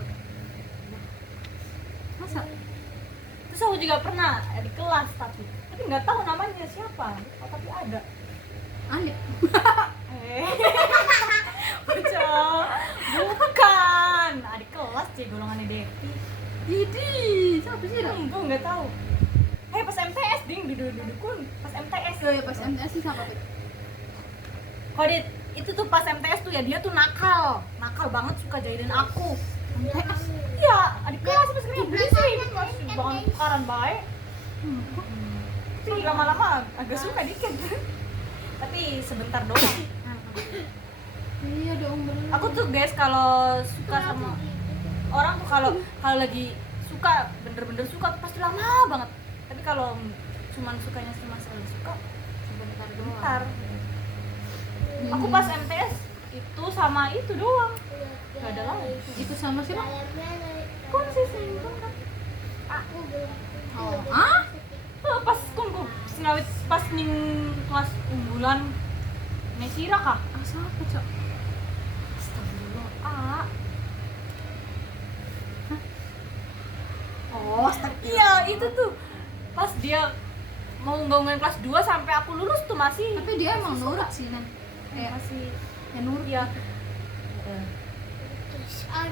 Masa? Terus aku juga pernah di kelas tapi nggak tahu namanya siapa. Oh, tapi ada. Alif. Bocah. Bukan. Adik kelas sih golongannya Devi. Idi, siapa sih dong? Enggak, nggak tahu. Pas MTS ding duduk-dudukun pas MTS. Oh ya pas MTS sih siapa? Pit? Kalau itu tuh pas MTS tuh ya dia tuh nakal banget suka jahilin aku. MTS. Iya, adik kelas pas keren berisik. Bangun tukaran baik. Tapi lama-lama agak suka dikit. Tapi sebentar doang. Iya dong bener. Aku tuh guys kalau suka sama orang tuh kalau lagi suka bener-bener suka tuh pasti lama banget. Tapi kalau cuman sukanya cuma sekali suka sebentar. Aku pas MTS itu sama itu doang. Gak ada lagi. Itu sama siapa? Kok sih selingkuh kan? Aku belum. Oh, ah? Pas kungku sinawit pas ning kelas unggulan Nesira kah? Ah, siapa, Cok? Astagfirullah. Ah. Oh, astagfirullah. Iya, itu tuh pas dia mau ngomongin kelas 2 sampai aku lulus tuh masih Tapi dia emang nurut sih, Nan. kayak masih Ya nurut. ya.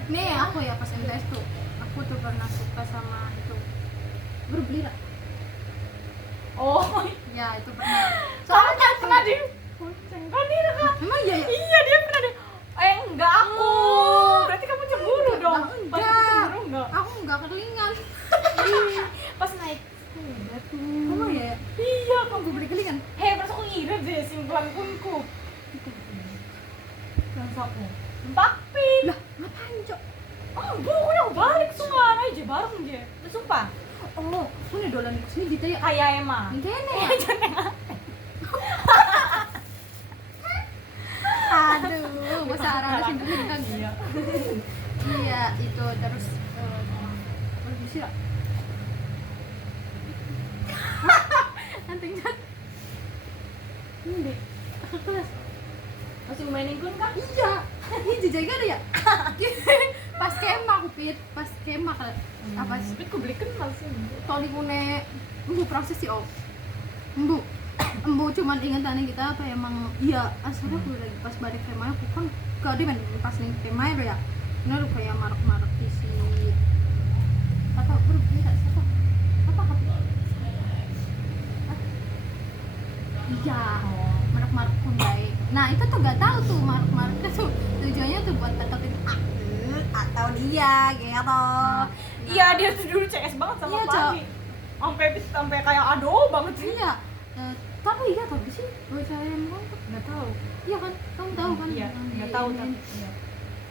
Nih aku ya pas MTS tuh, aku tuh pernah suka sama itu berbeli lah. Oh, Ya itu pernah. kamu kan pernah di bonceng kan dia kan? Emang iya ya? Iya dia pernah di. Enggak aku. Berarti kamu cemburu dong. Pas itu cemburu enggak? Aku nggak kelingan. Pas naik kuda tuh. Oh ya. Iya, Aku beli kelingan. hei, pas aku ngirim deh simpulan kunku. Yang sapu. Empakpin. Lah, ngapain, Cok? Oh, gue udah balik sungai aja bareng dia. Lu sumpah. Oh, ini dolan di sini gitu ya. Kayak emang. Kene ya. Aduh, bahasa Arab sih kan. Iya. Iya, itu terus terus bisa. Nantinya. Ini kelas. Masih mainin kun kan? Iya. Ini jajaga ada ya? Pas kemah aku pit, pas kemah apa sih? Tapi aku beli kenal sih. Toli kune embu proses sih, Om. Embu cuman ingetannya kita apa emang iya asalnya aku lagi pas balik kemah aku kan gak ada men pas nih kemah itu ya. Bener kayak marak-marak isi apa berbeda siapa? Apa hati? Iya, marak-marak Hyundai. Nah, itu tuh gak tahu tuh marak-maraknya tuh tujuannya tuh buat deketin atau dia gitu. Iya, dia tuh dulu CS banget sama Iya, Pagi. Sampai kayak aduh banget sih. Iya. Tapi iya tapi sih gue saya emang Enggak tahu. iya kan kamu tahu kan Iya, yang enggak di- tahu ini- tapi. Iya.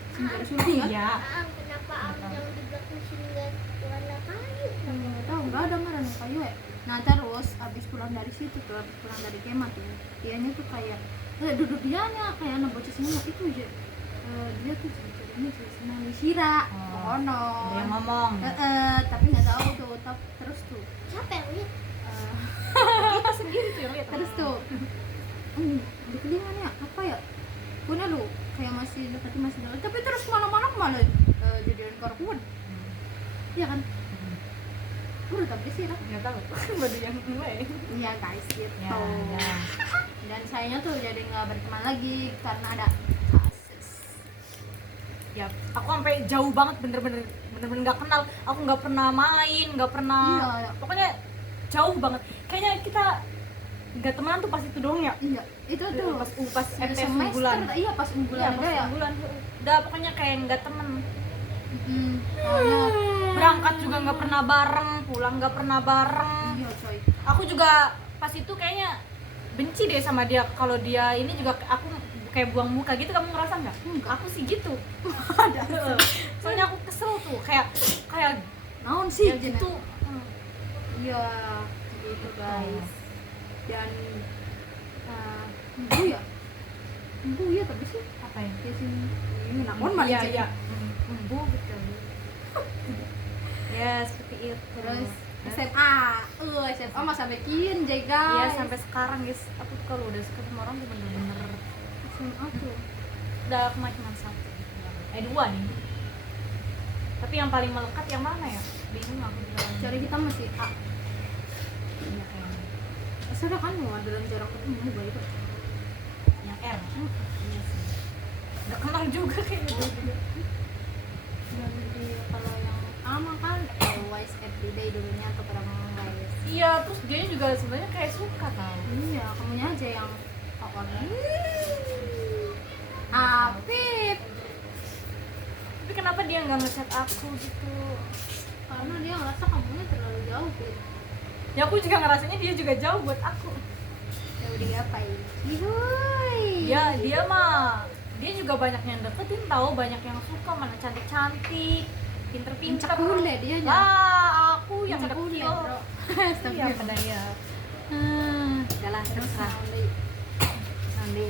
Singgah Sulti kan Iya. Kenapa yang di belakang sini nggak warna kayu? nggak tahu nggak ada marah kayu ya. Nah terus abis pulang dari situ tuh abis pulang dari kemah tuh dianya tuh kayak duduk dianya kayak anak bocah sini itu aja dia tuh ceritanya senang disira Oh, kono Dia ngomong. tapi nggak tahu tuh terus tuh Siapa yang lihat? Kita sendiri tuh yang lihat. terus tuh di kelingannya apa ya punya lu kayak masih masih dekat tapi terus malam-malam malah jadian karkuan iya kan udah tapi sih lah Enggak tahu. Baru yang mulai. iya guys gitu Ya, ya. dan sayangnya tuh jadi nggak berteman lagi karena ada kasus Ya, aku sampai jauh banget bener-bener nggak kenal. Aku nggak pernah main, nggak pernah. Iya. Pokoknya jauh banget. Kayaknya kita nggak temenan tuh pas itu doang ya. iya itu tuh Pas udah FTF semester bulan. iya pas Iya, bulan pas ada ya bulan. Udah pokoknya kayak nggak temen. soalnya Berangkat juga nggak pernah bareng, pulang nggak pernah bareng. iya coy Aku juga pas itu kayaknya benci deh sama dia. Kalau dia ini juga aku kayak buang muka gitu, kamu ngerasa nggak? Enggak. Aku sih gitu. ada Soalnya aku kesel tuh, kayak naon sih ya gitu. iya gitu guys dan ibu ya tapi sih Apa ya? ya sih ini namun malah Iya, jadi iya. Embu gitu. Ya, seperti itu. terus SMA SMA mah sampai kian jay guys Iya, sampai sekarang guys. Aku tuh kalau udah suka sama orang tuh bener-bener SMA tuh udah cuma satu. Dua nih. Tapi yang paling melekat yang mana ya? Bingung aku juga. cari kita masih A Iya, kayaknya. sudah kan mau ada jarang ketemu baik Yang R. Iya sih. Udah kenal juga kayaknya dulu juga. dan kalau yang ama kan always everyday dulunya atau pernah guys Iya, terus dia juga sebenarnya kayak suka tau. iya kamunya aja yang awkward Afif Tapi kenapa dia nggak ngechat aku gitu? karena dia ngerasa kamunya terlalu jauh Fit. Ya aku juga ngerasanya dia juga jauh buat aku. Ya udah ngapain Cihuy Dia mah dia juga banyak yang deketin tahu, banyak yang suka, mana cantik-cantik, pinter-pinter. Cakule dia nya Lah, aku yang Cakule, dekil. bro. Iya, pada ya. Udahlah, terserah. Nanti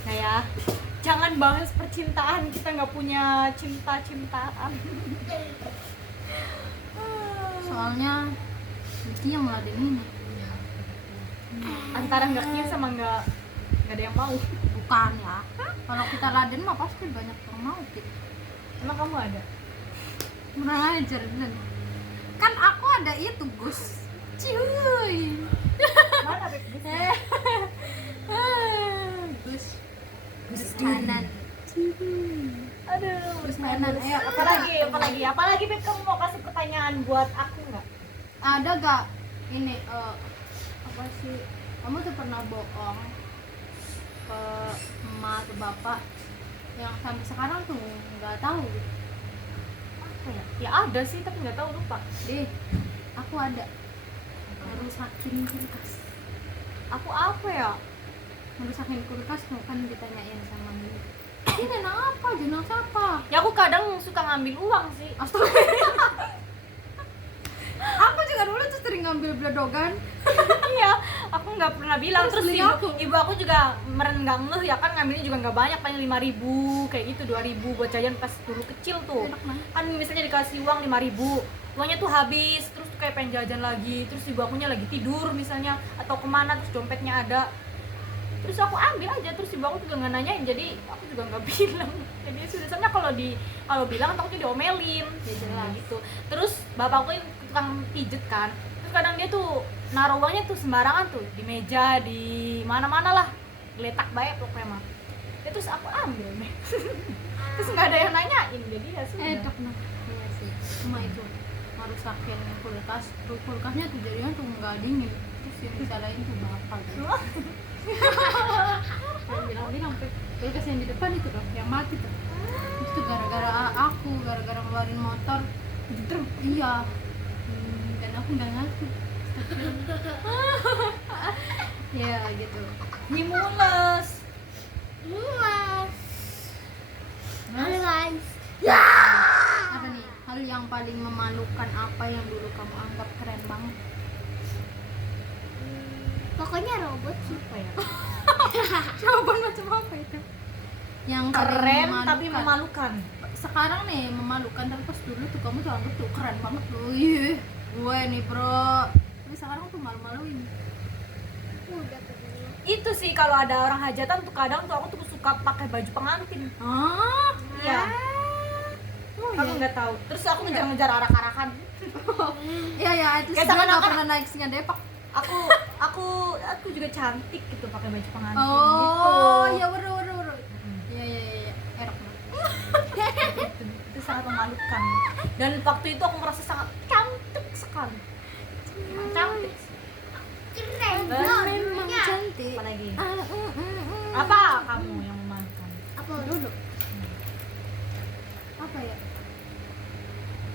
kayak jangan bahas percintaan, kita nggak punya cinta-cintaan. soalnya Vicky yang ngeladenin ini Antara nggak kian sama nggak ada yang mau. bukan ya kalau kita laden mah pasti banyak yang mau Fit. Emang kamu ada? Kurang ajar bener kan aku ada itu Gus cihuy Mana Beb? Gus kanan Aduh, Gus kanan ayo apalagi Beb, kamu mau kasih pertanyaan buat aku nggak? ada gak ini Apa sih? Kamu tuh pernah bohong ke emak atau bapak yang sampai sekarang tuh nggak tahu? Apa ya? Ya ada sih tapi nggak tahu, lupa. Deh, aku ada ngerusakin kulkas. Aku apa ya? Ngerusakin kulkas tuh kan ditanyain sama Mimi. Ini kenapa? Jenang siapa? Ya aku kadang suka ngambil uang sih. Astaga. Aku juga dulu tuh sering ngambil bledogan. Iya, aku nggak pernah bilang. Terus Terus beli ibu aku juga merenggang ngeh ya kan, ngambilnya juga nggak banyak, paling 5.000 kayak gitu, 2.000 buat jajan pas dulu kecil tuh. Enak banget. Kan misalnya dikasih uang 5.000, uangnya tuh habis, terus kayak pengen jajan lagi, terus ibu akunya lagi tidur misalnya atau kemana, terus dompetnya ada, terus aku ambil aja, terus ibu aku juga nggak nanyain, jadi aku juga nggak bilang. Jadi susahnya kalau bilang takutnya diomelin Ya jelas. gitu. Terus bapakku yang tukang pijet kan, terus kadang dia tuh naruh uangnya tuh sembarangan tuh di meja, di mana-mana lah, geletak baik pokoknya mah. Ya, terus aku ambil nih. Terus nggak ada yang nanyain, jadi ya sudah. Enak nah. Iya sih. Cuma itu ngerusakin kulkas. Kulkasnya tuh jadinya tuh nggak dingin. Terus yang disalahin tuh bapak kan. Saya bilang kulkas yang di depan itu loh, yang mati tuh. Itu gara-gara aku, gara-gara ngeluarin motor. Jedrem. Iya. Dan aku nggak ngerti. Ya gitu. Ini mules. Luas. Halo guys. Apa nih hal yang paling memalukan apa yang dulu kamu anggap keren banget? Pokoknya robot sih. Apa ya? Jawaban macam apa itu? Yang paling Keren tapi memalukan. Sekarang nih memalukan, tapi pas dulu tuh kamu tuh anggap tuh keren banget loh. Ih, gue nih bro. Tapi sekarang tuh malu-maluin. Udah ketemu. Itu sih kalau ada orang hajatan tuh kadang tuh aku tuh suka pakai baju pengantin. Ah, Iya. Oh Kamu iya. nggak tahu. Terus aku ngejar-ngejar arak-arakan. Iya ya, itu Kayak sih nggak seakan-akan- pernah naik singa Depak. Aku juga cantik gitu pakai baju pengantin Oh, gitu. iya bener. Mm. Iya, erok mah. Itu sangat memalukan. Dan waktu itu aku merasa sangat cantik sekali. Cantik. Keren. Memang cantik. Apa lagi? Ah, Apa kamu yang memalukan? Apa? Dulu. Apa ya?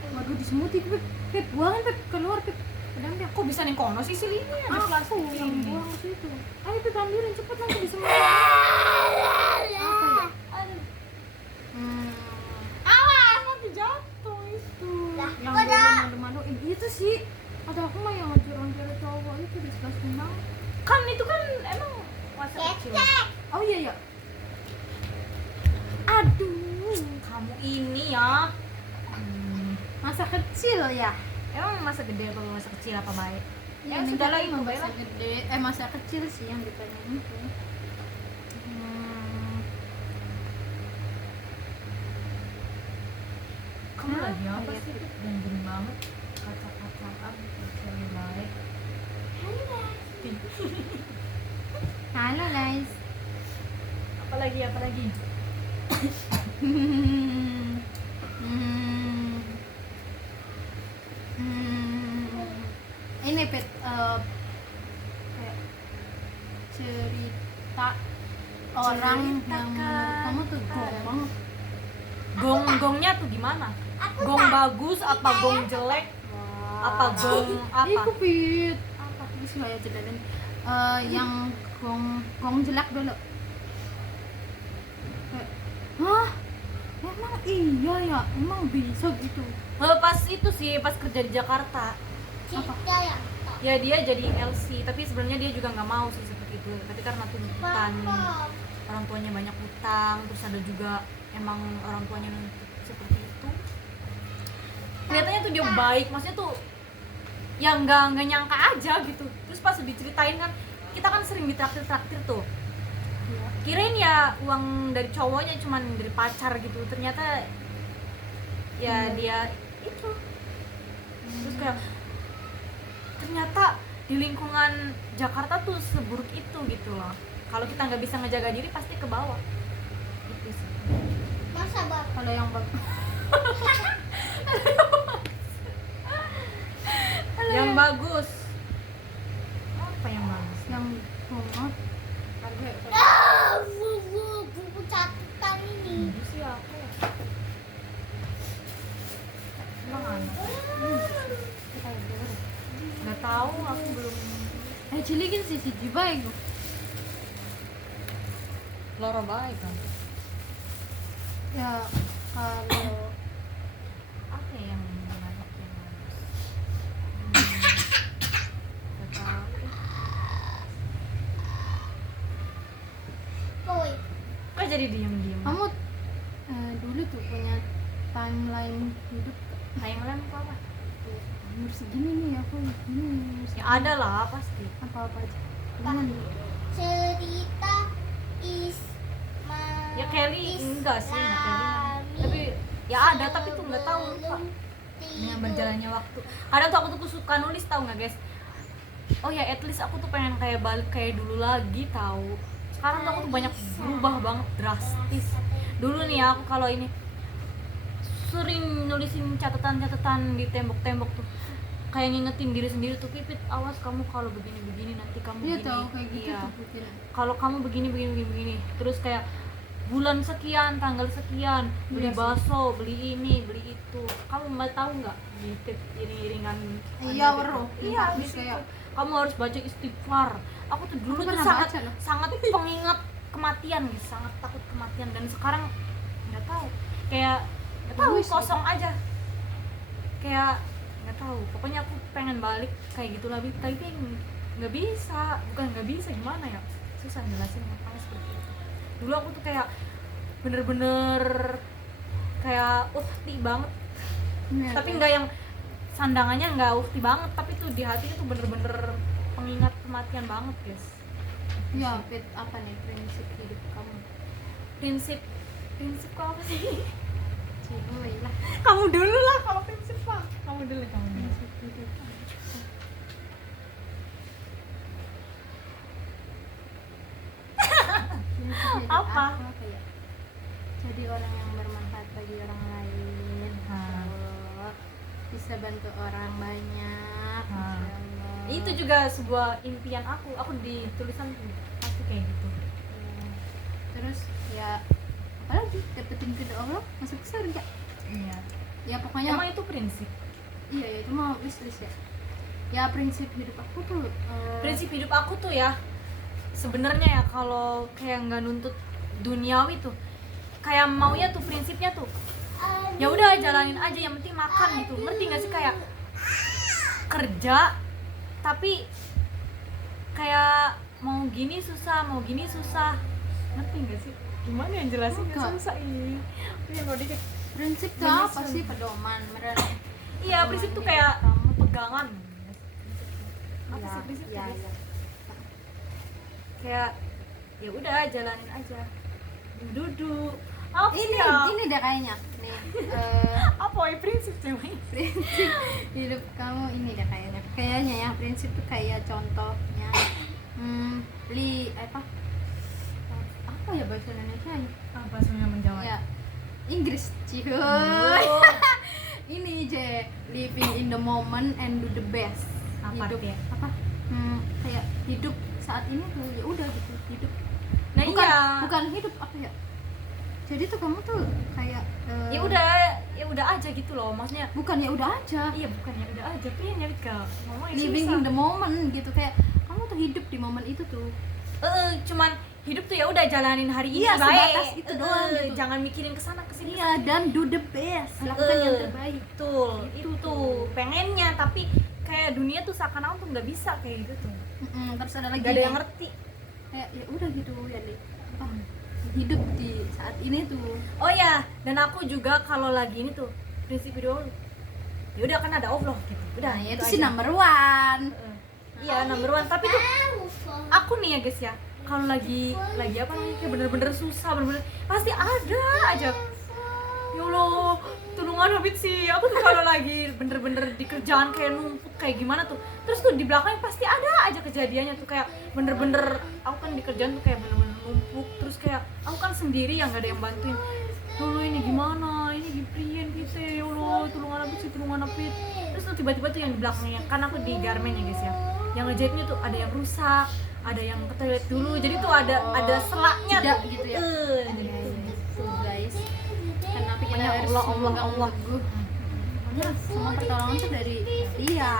Waduh, disemutin, Pep. Pep, buangan, Pep. Keluar, Pep. Pedang dia. Kok bisa nih kono sih ini ada Aku plastik yang ini. buang ke situ. Ayo, Pep, ambilin cepet nanti disemutin. Apa ya? Aduh. Hmm, Awas, nanti jatuh itu. Lah, yang kok dah? malu-maluin itu sih. Ada aku mah yang ngajar-ngajar cowok itu disgusting banget. Kan itu kan emang masa kecil. Cek. Oh iya. Aduh, Kamu ini ya. masa kecil ya. Emang masa gede atau masa kecil apa baik? Ya, ini sudah lah, kan itu, masa baiklah. gede. Masa kecil sih yang ditanyain itu. Kamu lagi apa ya, sih? Pip? Ganteng banget. Kacak-kacakan cewek baik. Halo guys. Apalagi? Ini Pet, kayak cerita orang Ceritakan. yang menurut kamu tuh gong banget. Gong-gongnya tuh gimana? Gong bagus apa gong jelek? Apa gong apa? Iku Pit. Apa sih kayak ceritain? Yang gong jelek dulu. Kayak, hah? Emang iya ya? Emang bisa gitu? Pas itu sih, pas kerja di Jakarta. Cinta yang tak. Ya dia jadi LC, tapi sebenarnya dia juga nggak mau sih seperti itu. Tapi karena tuntutan Papa. orang tuanya banyak utang, terus ada juga emang orang tuanya seperti itu. Kelihatannya tuh dia baik, maksudnya tuh yang nggak nyangka aja gitu. Terus pas diceritain kan, kita kan sering ditraktir tuh. Iya. Kirain ya uang dari cowoknya cuman dari pacar gitu, ternyata ya dia itu. Terus kayak ternyata di lingkungan Jakarta tuh seburuk itu gitu loh. Kalau kita nggak bisa ngejaga diri pasti ke bawah. Itu sih. Masa bapak? Kalau yang Yang bagus. Apa yang nggak tahu, aku belum. Ciligin sih si Jibai gue. Loro baik kan. Ya kalau Apa ya yang menarik yang nggak tahu. Boy. Kok jadi diem-diem? kamu dulu tuh punya timeline hidup Timeline apa? umur segini nih aku gini umur Ya segini. ada lah pasti. Apa aja gimana nih? Cerita Isma. Ya Kelly enggak sih, nggak Kelly. Tapi ya ada, tapi tuh nggak tahu lupa. Dengan berjalannya waktu. Kadang tuh aku tuh suka nulis, tahu nggak guys? Oh ya, at least aku tuh pengen kayak balik kayak dulu lagi, tahu. Sekarang tuh aku tuh banyak berubah banget, drastis. Dulu nih ya, aku kalau ini sering nulisin catatan-catatan di tembok-tembok tuh, kayak ngingetin diri sendiri tuh, Pipit, awas kamu kalau begini-begini nanti kamu Iya begini. tahu kayak gitu Iya. tuh Putin. Kalau kamu begini, terus kayak bulan sekian, tanggal sekian, beli Iya sih. bakso, beli ini, beli itu. Kamu mau tahu nggak di iring-iringan? Iya, ada Bro. gitu. Iya, Habis di situ. kayak Kamu harus baca istighfar. Aku tuh dulu Aku tuh pernah sangat baca loh. sangat pengingat kematian, guys. Sangat takut kematian, dan sekarang nggak tahu. Kayak nggak tahu, Egois, kosong aja. Kayak nggak tahu. Pokoknya aku pengen balik kayak gitu lagi, tapi nggak bisa. Bukan nggak bisa, gimana ya? Susah jelasin makanya seperti itu. Dulu aku tuh kayak bener-bener kayak uhti banget, Iya, tapi kan? nggak yang sandangannya nggak uhti banget, tapi tuh di hatinya tuh bener-bener pengingat kematian banget, guys. Ya, Pit, apa nih prinsip hidup kamu? Prinsip kau apa sih? Ciboy lah. Kamu dulu lah kalau prinsip, Pak. Kamu dulu. Prinsip hidup. Prinsip hidup Apa? ya? Jadi orang yang bermanfaat bagi orang lain. Oh, bisa bantu orang banyak. Hmm. Masya Allah. Itu juga sebuah impian aku di tulisan tuh pasti kayak gitu. Terus ya apalagi dapetin ridho Allah masuk surga. Iya. Ya pokoknya Emang itu prinsip. iya ya, itu mau wishlist ya. Ya prinsip hidup aku tuh Prinsip hidup aku tuh ya, sebenarnya ya kalau kayak nggak nuntut duniawi tuh, kayak maunya tuh prinsipnya tuh ya udah jalanin aja, yang penting makan gitu. Ngerti nggak sih? Kayak kerja tapi kayak mau gini susah, mau gini susah. Ngerti nggak sih? Gimana yang jelasin? Enggak. Susah ini. Iya, mau dikit. prinsip tuh Bener apa sih. sih pedoman beneran. Iya, prinsip tuh kayak pegangan. Apa Ya, sih prinsip ya, tuh? ya. Kayak ya udah jalanin aja. Duduk. Apa sih Ini ya? ini deh kayaknya nih Apa ya prinsip cewek? prinsip hidup kamu ini deh kayaknya ya prinsip tuh kayak contohnya apa ya bahasa Indonesia ya? Apa sebenarnya menjawab? Ya Inggris cihuy. Oh, Ini je living in the moment and do the best. Apa Hidup artinya? apa? Kayak hidup saat ini tuh ya udah gitu hidup. nah bukan iya. bukan hidup apa ya? Jadi tuh kamu tuh kayak Ya udah aja gitu loh, maksudnya. bukan ya udah aja. Iya, bukan ya udah aja. Tapi nyari ke ngomong Living in the moment gitu kayak kamu tuh hidup di momen itu tuh. cuman hidup tuh ya udah jalanin hari ini Iya, baik. sebatas itu doang gitu. Jangan mikirin kesana kesini. Iya dan do the best. Lakukan yang terbaik. Betul, Itu itu tuh. pengennya, tapi kayak dunia tuh seakan-akan tuh nggak bisa kayak gitu tuh. Terus ada lagi Gak ada yang nih, ngerti. kayak ya udah gitu ya deh. Hidup di saat ini tuh. Oh ya, dan aku juga kalau lagi ini tuh prinsip hidup, ya udah kan ada Allah gitu. Udah, Nah, ya itu itu sih aja. number one. Iya, number one. Tapi tuh aku nih ya guys ya, kalau lagi apa namanya, kayak bener-bener susah, bener-bener pasti ada aja. Ya Allah, tulungan habis sih. Aku tuh kalau lagi bener-bener di kerjaan kayak numpuk kayak gimana tuh, terus tuh di belakangnya pasti ada aja kejadiannya tuh, kayak bener-bener aku kan di kerjaan tuh kayak bener-bener numpuk, terus kayak aku kan sendiri yang gak ada yang bantuin. Dulu ini gimana, ini giprian gitu ya Allah, tulungan habis sih, tulungan habis. Terus tuh tiba-tiba tuh yang di belakangnya, kan aku di garmen ya guys ya, yang ngejahitnya tuh ada yang rusak, ada yang ke toilet dulu, jadi tuh ada selaknya Jeda tuh gitu ya. jadi Tuh guys. Kenapa kita Pokoknya harus Allah, memegang Allah. teguh? Pokoknya semua pertolongan tuh dari dia.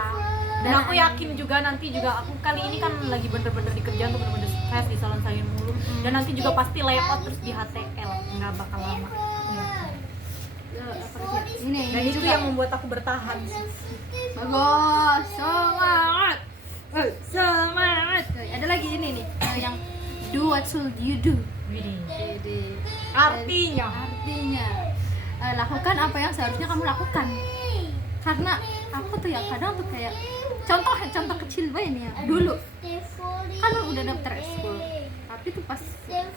Dan aku yakin juga nanti juga aku kali ini kan lagi bener-bener di kerjaan tuh bener-bener stres di salon salin mulu. Dan nanti juga pasti layout terus di HTL, nggak bakal lama. Ini Dan itu juga. yang membuat aku bertahan. Bagus, semangat. Semangat. Ada lagi ini nih, yang do what should you do. Jadi Artinya lakukan apa yang seharusnya kamu lakukan. Karena aku tuh ya kadang tuh kayak contoh kecil banget nih ya. Dulu kan udah daftar ekskul, tapi tuh pas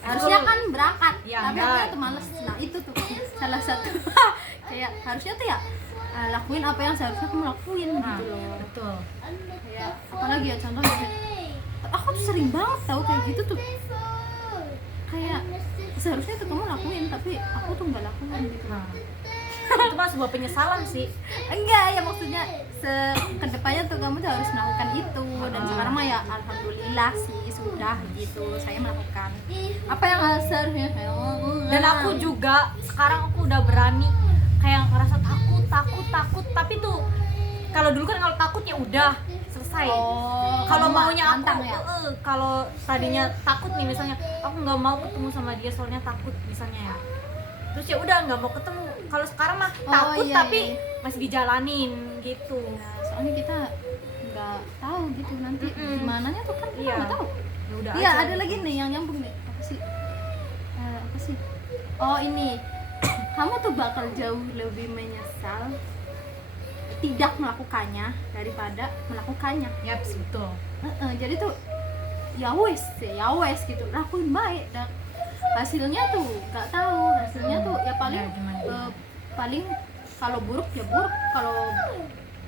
harusnya kan berangkat, Ya, tapi enggak. aku tuh males. Nah itu tuh salah satu kayak harusnya tuh ya lakuin apa yang seharusnya kamu lakuin gitu loh. betul. Kayak apalagi ya contohnya, aku tuh sering banget tahu kayak gitu tuh, kayak seharusnya tuh kamu lakuin tapi aku tuh nggak lakuin gitu. Itu mah sebuah penyesalan sih. Enggak ya, maksudnya kedepannya tuh kamu tuh harus melakukan itu. Dan sekarang mah ya alhamdulillah sih sudah gitu, saya melakukan apa yang seharusnya saya lakukan. Dan aku juga sekarang aku udah berani kayak ngerasa takut tapi tuh kalau dulu kan kalau takut ya udah selesai. Kalau kamu maunya aku nantang ya? kalau tadinya takut nih misalnya aku nggak mau ketemu sama dia soalnya takut misalnya ya, terus ya udah nggak mau ketemu. Kalau sekarang mah takut iya, tapi iya. masih dijalanin gitu. Ya, soalnya kita nggak tahu gitu nanti gimana nya tuh kan kita Iya. nggak tahu. Ya udah Iya, aja. ada lagi nih yang nyambung nih. Apa sih? Oh, ini. Kamu tuh bakal jauh lebih menyesal tidak melakukannya daripada melakukannya. Yap, betul. Jadi tuh ya wes gitu. Lakuin baik dan hasilnya tuh nggak tahu. Hasilnya tuh ya paling Ya, gimana? paling kalau buruk ya buruk, kalau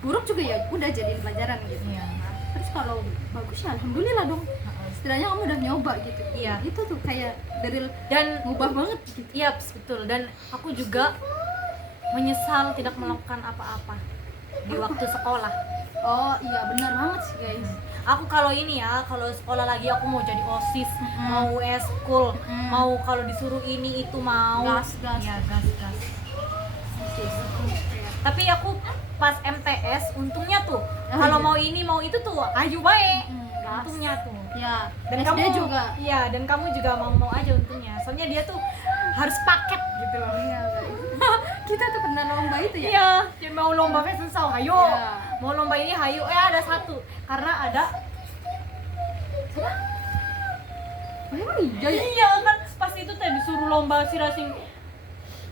buruk juga ya udah jadiin pelajaran gitu. Iya. Nah, terus kalau bagus ya alhamdulillah dong. Setidaknya kamu udah nyoba gitu. Iya. Itu tuh kayak dari Dan ngubah banget gitu. iya betul. Dan aku juga menyesal tidak melakukan apa-apa di waktu sekolah. Oh iya benar banget sih guys. Aku kalau ini ya, kalau sekolah lagi aku mau jadi OSIS, mau eskul, mau kalau disuruh ini itu mau. Gas. Ya, gas. Tapi aku pas MTS untungnya tuh kalau iya. mau ini mau itu tuh ayo baik. Gas. Untungnya tuh. Ya, Dan SD kamu juga. Iya, dan kamu juga mau aja untungnya. Soalnya dia tuh harus paket gitu loh. Iya guys. Kita tuh pernah lomba itu ya. Iya, dia mau lomba fashion show, ayo. Iya. Mau lomba ini, ayo. Ada satu. Karena ada Oh, emang iya ya? iya kan pas itu teh disuruh lomba si racing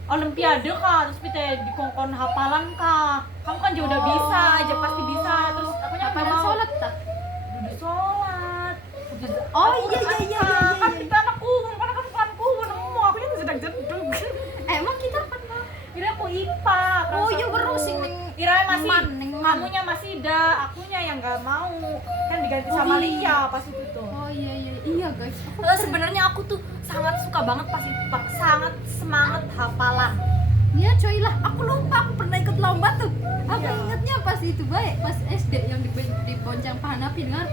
olimpiade kah, terus teh dikongkon hafalan kah. Kamu kan juga udah bisa, aja pasti bisa. Terus aku nya Apa mau sholat tak? duduk sholat. Oh, iya. Kan kita anak umum, kan bukan umum. Aku nya sedang jedug. Emang kita pernah. Kira aku IPA. Oh iya aku. baru sing ning Kira masih ning kamunya masih da, akunya yang nggak mau. Kan diganti sama iya. Lia pas itu tuh. Oh iya guys. Sebenarnya aku tuh sangat suka banget pas itu, Pak. Sangat semangat hafalan. Iya coy lah, aku lupa aku pernah ikut lomba tuh. Aku Iya. ingetnya pas itu baik, pas SD yang di Boncang Pak Hanafi dengar.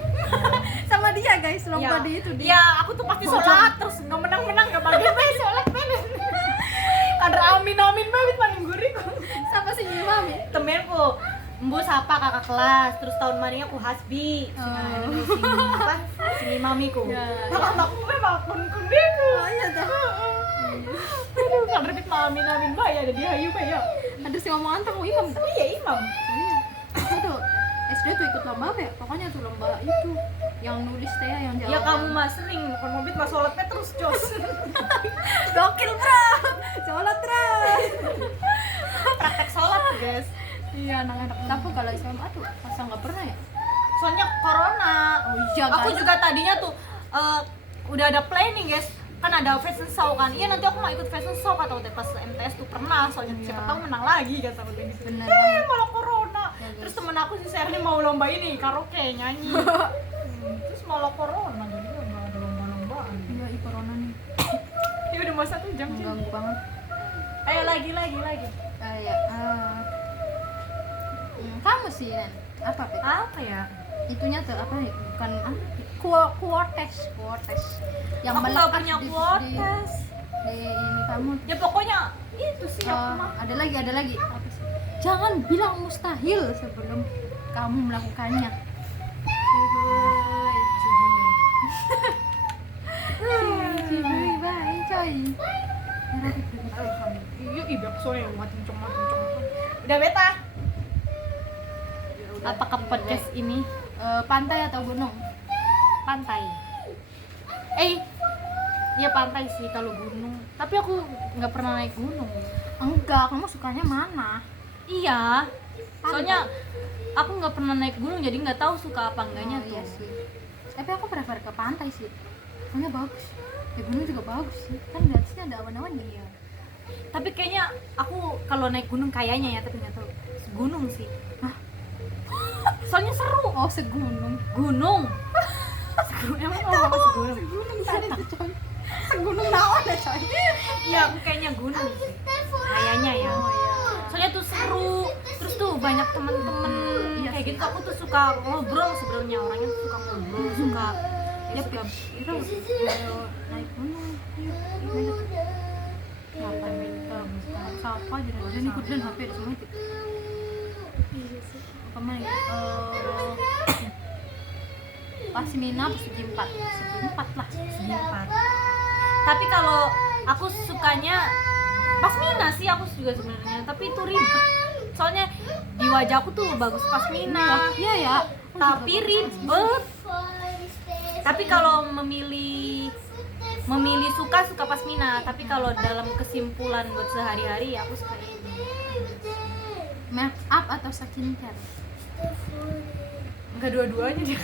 Sama dia guys, lomba di itu di. Iya, aku tuh pasti sholat terus nggak menang nggak bagi sholat bener. Kadar amin banget paling guriku. Sama si Mami. Temenku Embu sapa kakak kelas, terus tahun marinya aku hasbi. Sini mamiku. Ya, Kakakku memang kundiku. Oh iya dah. Aduh, kan repit amin bae ada dia hayu bae ya. Ada si ngomong anteng mau imam tak? Iya, imam. Iya. Aku tuh SD tuh ikut lomba apa ya? Pokoknya tuh lomba itu yang nulis teh yang jawab. Ya kamu mah sering kon mobil mah sholatnya terus jos. gokil bro. Sholat terus. Praktek sholat guys. Iya anak-anak. Tapi kalau SMA tuh masa nggak pernah ya? Soalnya corona. Oh iya Aku guys. juga tadinya tuh udah ada planning guys. Kan ada fashion show kan. Iya nanti aku mau ikut fashion show kata waktu pas MTS tuh pernah. Soalnya Iya. siapa tahu menang lagi kata waktu gitu. Bener banget. Malah corona. Ya, guys. Terus temen aku si Serni mau lomba ini karaoke nyanyi. Terus malah corona jadi nggak ada lomba-lombaan. Iya, corona nih. Ya udah mau 1 jam sih. Mengganggu banget. Ayo lagi. Ya. Kamu sih Nen. Apa Pet? Apa ya? Itunya tuh apa nih? Bukan kuotes. Yang Aku nggak melekat punya di kuotes. ini kamu. Ya pokoknya itu sih aku mah. Ada lagi. Apa sih? Jangan bilang mustahil sebelum kamu melakukannya. Cihuy, bye coy. Iya, ibak soalnya macam-macam. Udah beta. Apakah podcast ini Pantai atau gunung? pantai? Ya pantai sih kalau gunung. Tapi aku nggak pernah naik gunung. Enggak, kamu sukanya mana? Iya. Soalnya aku nggak pernah naik gunung jadi nggak tahu suka apa enggaknya tuh. Iya sih. Tapi aku prefer ke pantai sih. Soalnya bagus. Ya gunung juga bagus sih. Kan di atasnya ada awan-awan ya. Tapi kayaknya aku kalau naik gunung kayaknya ya, tapi nggak tahu. Gunung sih. Hah? Soalnya seru. Oh, segunung. Gunung. Emang ngomong apa segunung? Segunung tadi tuh coy. Segunung naon ya coy. Iya, aku kayaknya gunung sih. Kayaknya ya. Oh iya. Soalnya tuh seru. Terus tuh banyak temen-temen Iya kayak sih. gitu. Aku tuh suka ngobrol sebenarnya, orangnya tuh suka ngobrol, suka Ya, suka itu naik gunung. Yuk. Ngapain kita sapa aja dan ikut dan HP ada semua itu. Apa main? Pasmina persegi 4 lah. Segi 4. Tapi kalau aku sukanya pasmina sih aku juga sebenarnya, tapi itu ribet. Soalnya di wajahku tuh bagus pasmina. Iya ya. Tapi ribet. Tapi kalau memilih suka pasmina, tapi kalau dalam kesimpulan buat sehari-hari aku suka ini. Make up atau skincare? Enggak dua-duanya dia.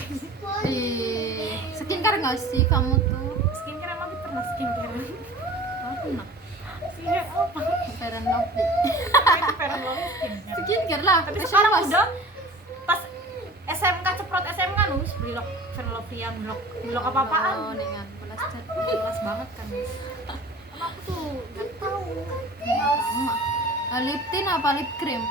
Skincare nggak sih kamu tuh? Skincare emang pernah skincare. Oh, pernah. Skincare apa? Fair and Lovely. Itu Fair and Lovely skincare. Skincare lah. Tapi facial sekarang wash. udah pas SMK ceprot SMK nus belok Fair and Lovely yang belok apa-apaan. Oh, dengan Jelas banget kan. Emang aku tuh nggak tahu. sama. Lip tint apa lip cream?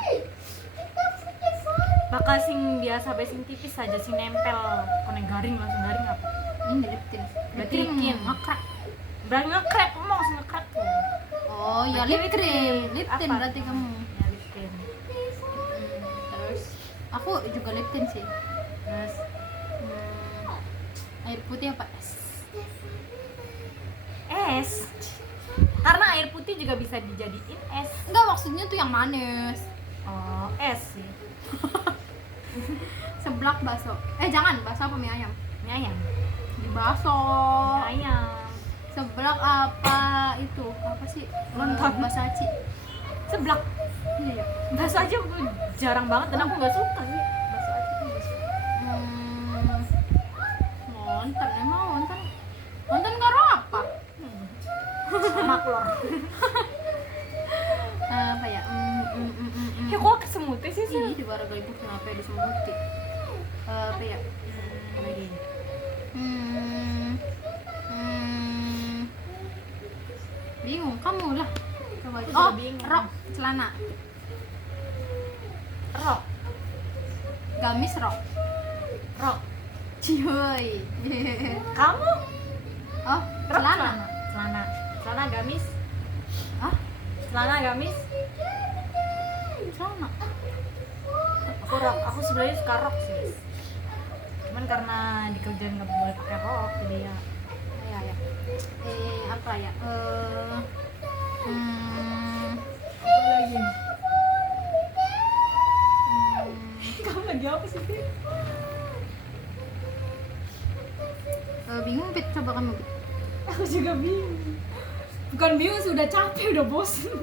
Bakal sing biasa be sing tipis aja sing nempel. Konek garing langsung garing apa? Ini lip tint. Berarti lip tint. ngekrak. Berarti nge-crack ngomong sing nge-crack tuh. Oh, ya Berarti lip cream. Lip Apa? tint berarti kamu. Ya lip tint. Terus aku juga lip tint sih. Terus Air putih apa es? es. Karena air putih juga bisa dijadiin es. Enggak, maksudnya tuh yang manis. Oh, es sih. Seblak bakso. Jangan, bakso apa mie ayam? Mie ayam. Di bakso. Mie ayam. Seblak apa itu? Apa sih? Lontong. Basaci. Seblak. Iya ya. Bakso aja aku jarang banget dan aku nggak suka sih. Bakso aja tuh nggak suka. Wonton, emang wonton. Wonton karo apa? Maklor. Apa ya? Ya kok kesemutnya sih sih? Ih, di bara galibut kenapa ya disemuti? Apa ya? Lagi. Bingung, kamu lah. Coba aja. Aku juga bingung. Rok, celana. Rok. Gamis rok. Rok. Cihuy. Kamu? Oh, Rok celana. Celana. Celana gamis. Ah, Celana gamis. celana. Aku rok. Aku sebenarnya suka rok sih. Cuman karena di kerjaan nggak boleh pakai rok jadi ya. Ya, ya. Apa ya? Apa lagi? Kamu lagi apa sih? Bingung, Pit. Coba kamu, Pit. Aku juga bingung. Bukan bingung, sudah capek, udah bosen.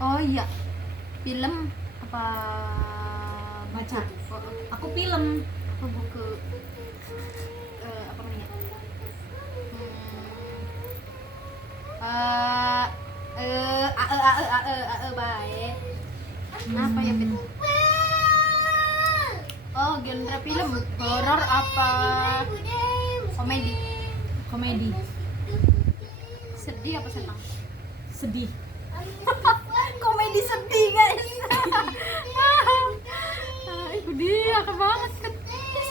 Oh iya. Film apa Baca. Oh, Aku film. apa buku apa namanya? Baik. Apa ya, Pit? Oh, genre film horor apa komedi? Komedi. Sedih apa senang? Sedih. Komedi sedih, guys. Itu dia ke banget kan.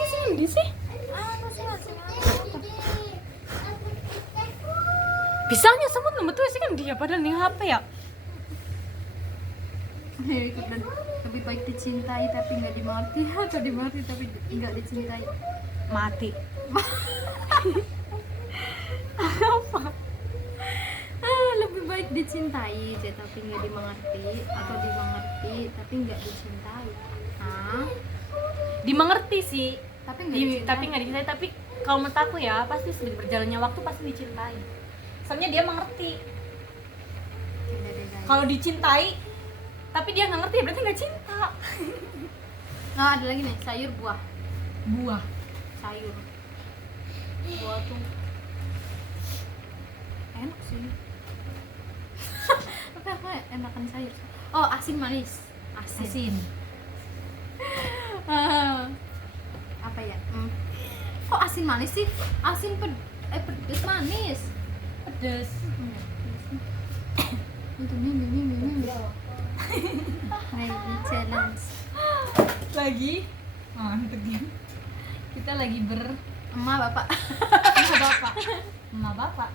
Sedih sih. Bisanya semut nomor tuh sih kan dia padahal nih HP ya. Dan lebih baik dicintai tapi nggak dimengerti atau dimengerti tapi nggak dicintai. Mati. Lebih baik dicintai deh, tapi nggak dimengerti atau dimengerti tapi nggak dicintai. Dimengerti sih, Tapi nggak dicintai. tapi nggak dicintai. Tapi kalau menurut aku ya pasti seiring berjalannya waktu pasti dicintai. Soalnya dia mengerti. Kalau dicintai tapi dia nggak ngerti berarti nggak cinta. Nah, ada lagi nih, sayur buah. Buah. Sayur. Buah tuh enak sih. Tapi aku enakan sayur. Oh, asin manis. Asin. Apa ya? Kok asin manis sih? Asin pedes manis. Pedes. Lagi challenge. Lagi mantep ya. Kita lagi Emak bapak. emak bapak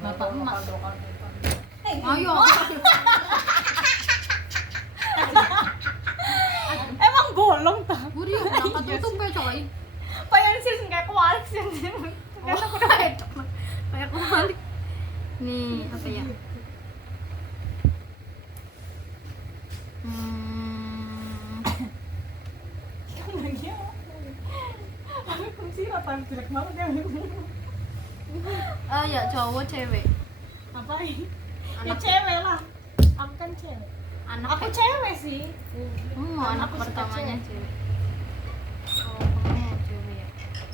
bapak emak. Ayo. Emang bolong tak? Budi kenapa tutup ya coy? Kayak sih kayak kualik sih. Kayak kebalik. Nih, apa ya? Kamu lagi apa? Aku fungsi apa jelek banget ya. Ya cowok cewek. Apa ini? Ya Anak- cewek lah. Aku kan cewek. Anak Aku cewek sih. anak Aku suka pertamanya cewek. cewek. Oh, kamu mau cewek ya?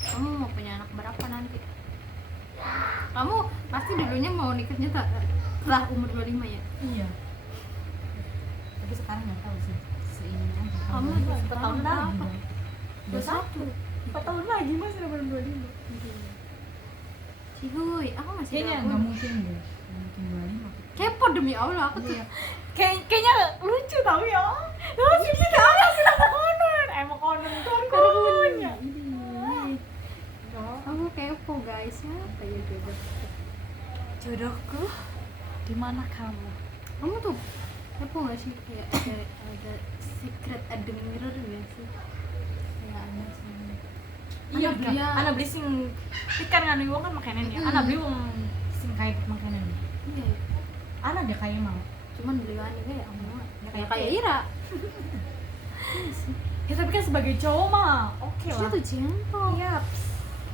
Kamu mau punya anak berapa nanti? Kamu pasti dulunya mau nikahnya setelah umur 25 ya? Iya. Tapi sekarang nggak tahu sih. Seini aja. Kamu Empat tahun lagi. berapa? 21. 4 tahun lagi mas udah baru 25. Cihuy, aku masih Kayaknya ragu. nggak mungkin deh. Nggak mungkin 25. Kepo demi Allah aku tuh. Iya. Kayaknya lucu tau ya. Lucu gitu aja sih nama konon. Emang konon konon ya. Aku kepo guys ya. Kayak jodoh. Jodohku, di mana kamu? Kamu tuh kepo nggak sih kayak ada secret admirer nggak sih? Kayak anak sih. Iya, Anak beli ya. anak beli sing ikan nganu wong kan makanan ya. Anak beli wong sing kayak makanan. Iya. Ya. Anak dia kayak mau. Cuman beli wani kayak kamu. Ya, Kayak Ira. Ya tapi kan sebagai cowok mah oke Dia lah. tuh jempol. Iya.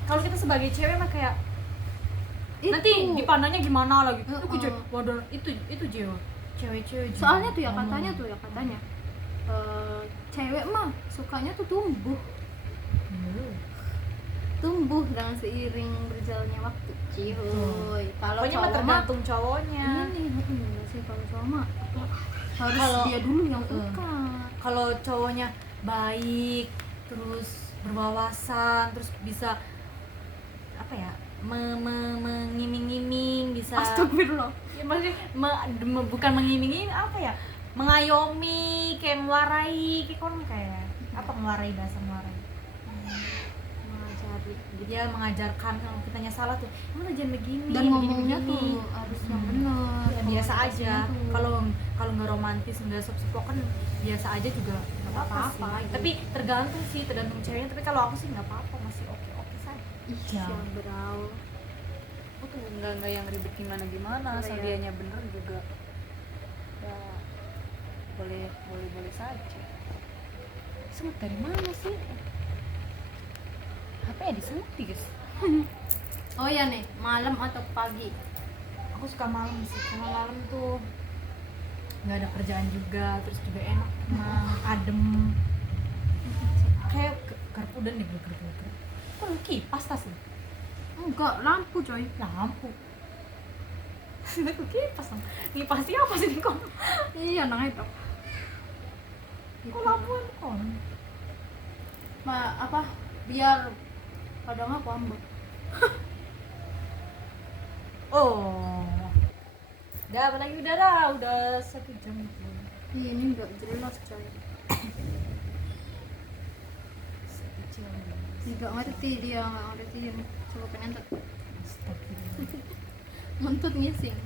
Kalau kita sebagai cewek mah kayak Itu. nanti dipandangnya gimana lagi. Heeh. Itu waduh itu Jewa. Cewek-cewek. Jewa. Soalnya tuh ya Ngomong. katanya cewek mah sukanya tuh tumbuh dengan seiring berjalannya waktu. Cihuy. Kalau Pokoknya mah cowok mah tergantung cowoknya. ini sih kalau cowok mah harus Kalau- dia dulu yang Heeh. suka. Kalau cowoknya baik, terus berwawasan, terus bisa apa ya? Mengiming-iming, bisa Astagfirullah. ya, maksudnya bukan mengiming-iming apa ya? Mengayomi, kayak mewarai, kayak kon kayak apa mewarai bahasa mewarai. Mengajari Dia mengajarkan kalau kitanya salah tuh, kamu jangan begini. dan begini, ngomongnya begini." tuh harus yang benar. Ya, biasa aja. Komunikasinya tuh. Kalau nggak romantis nggak soft kan biasa aja juga nggak apa-apa Apa-apa, sih. gitu. Tapi tergantung ceweknya. Tapi kalau aku sih nggak apa-apa, masih oke saja. Ih, Ya. yang berau. Aku tuh nggak yang ribet gimana asal Iya. dianya bener juga. Ya boleh saja. Semut dari mana sih? HP ya disemut guys. Oh ya nih, malam atau pagi? Aku suka malam sih, karena malam tuh nggak ada kerjaan juga, terus juga enak, tenang, adem. Kayak garpu dan nih garpu. Kok lu kipas tas lu? Enggak, lampu coy. Lampu. Aku kipas dong. Ngipasi apa sih kok? Iya, nang itu. Kok lampuan kon? Apa? Biar kadang aku ambek. Oh. Udah apa lagi udah 1 jam gitu. Iya, ini enggak jelas coy. 1 jam. Enggak ngerti dia, enggak ngerti dia. Coba pengen Astagfirullah. Mentut ngising.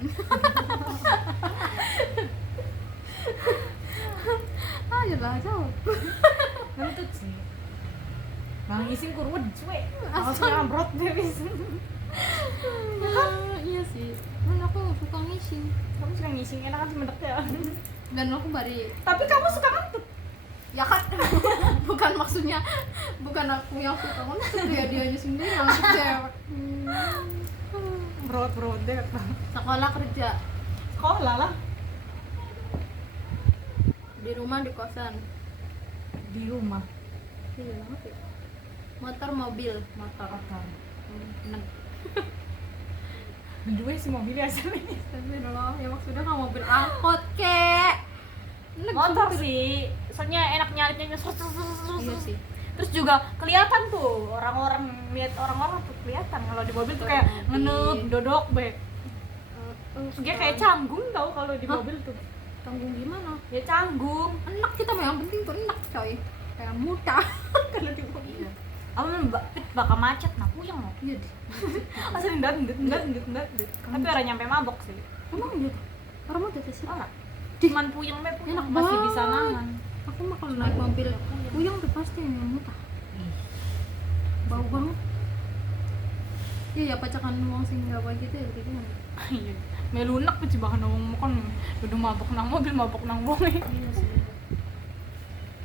lah jauh. Ngentut sih. Bang ngising kurwed cuy. Langsung ambrot deh bisa. Iya sih. Kan aku suka ngising. Kamu suka ngising enak kan cuma ya. Dan aku bari. Tapi kamu suka ngentut. Ya kan. Bukan maksudnya bukan aku yang suka ngentut ya, dianya sendiri yang cewek. Brot deh. Sekolah kerja Sekolah lah. di rumah di kosan. Di rumah. Iya banget ya. Motor mobil. Motor. Enak. Berdua sih mobilnya aslinya. Astagfirullah, ya maksudnya kan mobil angkot kek. Enak Motor sumpah. sih. Soalnya enak nyaripnya Iya sih. Terus juga kelihatan tuh orang-orang lihat orang-orang tuh kelihatan kalau di mobil tuh kayak ngenup dodok be. Terus dia kayak canggung tau kalau di Hah? mobil tuh. Tanggung gimana? Ya canggung. Enak kita mah yang penting tuh enak coy. Kayak muta kalau di mobil. Aku bakal macet nah puyeng loh. Iya deh. Asli ndat. Tapi orang nyampe mabok sih. Emang gitu. Orang mau tetes sih. Ora. Cuman puyeng be puyeng Enak masih banget. bisa nahan. Aku mah kalau naik mobil puyeng tuh pasti yang muta. Bau banget. Iya ya pacakan uang sing enggak baik gitu ya kayak gimana? Iya. Melunak tuh bahan ngomong kan udah mabok nang mobil mabok nang wong. Iya sih.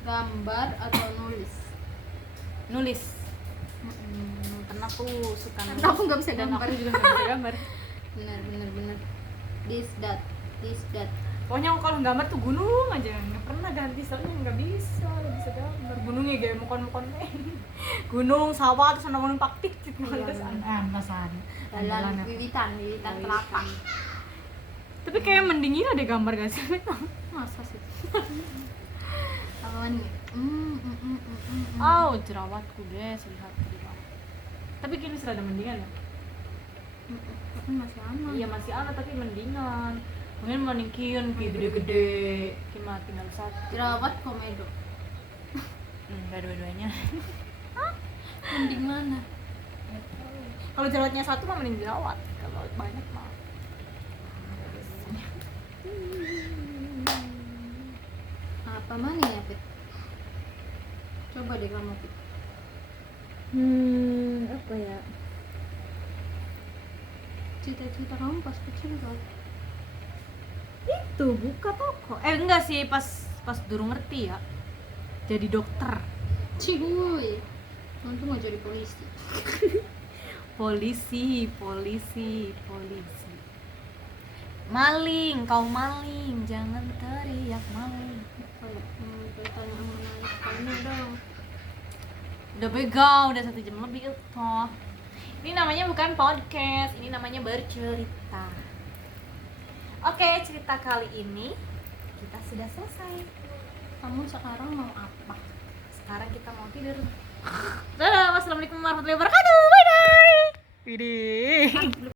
Gambar atau nulis? Nulis. Karena aku suka nulis. Karena aku nggak bisa Dan gambar. aku juga nggak bisa gambar. Bener. This that. Pokoknya aku kalau gambar tuh gunung aja, nggak pernah ganti soalnya nggak bisa gambar gunungnya kayak mukon gunung sawah terus ada numpak tik gitu Iya, terus bener. andasan Jalan wiwitan kelapa. tapi kayak mending ini ada gambar gak sih Masa sih? Apaan nih? jerawatku deh lihat tapi kini sudah ada mendingan ya Kan masih aman. iya masih ada tapi mendingan mungkin mending kion kayak gede-gede cuma tinggal satu Jerawat komedo. enggak dua-duanya Mending mana? kalau jerawatnya satu mah mending jerawat kalau banyak mah Apa mana ya, Pit? Coba deh kamu, Pit. apa ya Cita-cita kamu pas kecil kan? itu buka toko enggak sih pas dulu ngerti ya jadi dokter Cihuy. Untung gak jadi polisi. polisi maling kau maling jangan teriak maling Kalau bertanya mengenai kamu dong. udah begal udah 1 jam lebih toh ini namanya bukan podcast ini namanya bercerita oke cerita kali ini kita sudah selesai Kamu sekarang mau apa? sekarang kita mau tidur dadah wassalamualaikum warahmatullahi wabarakatuh bye bye Widih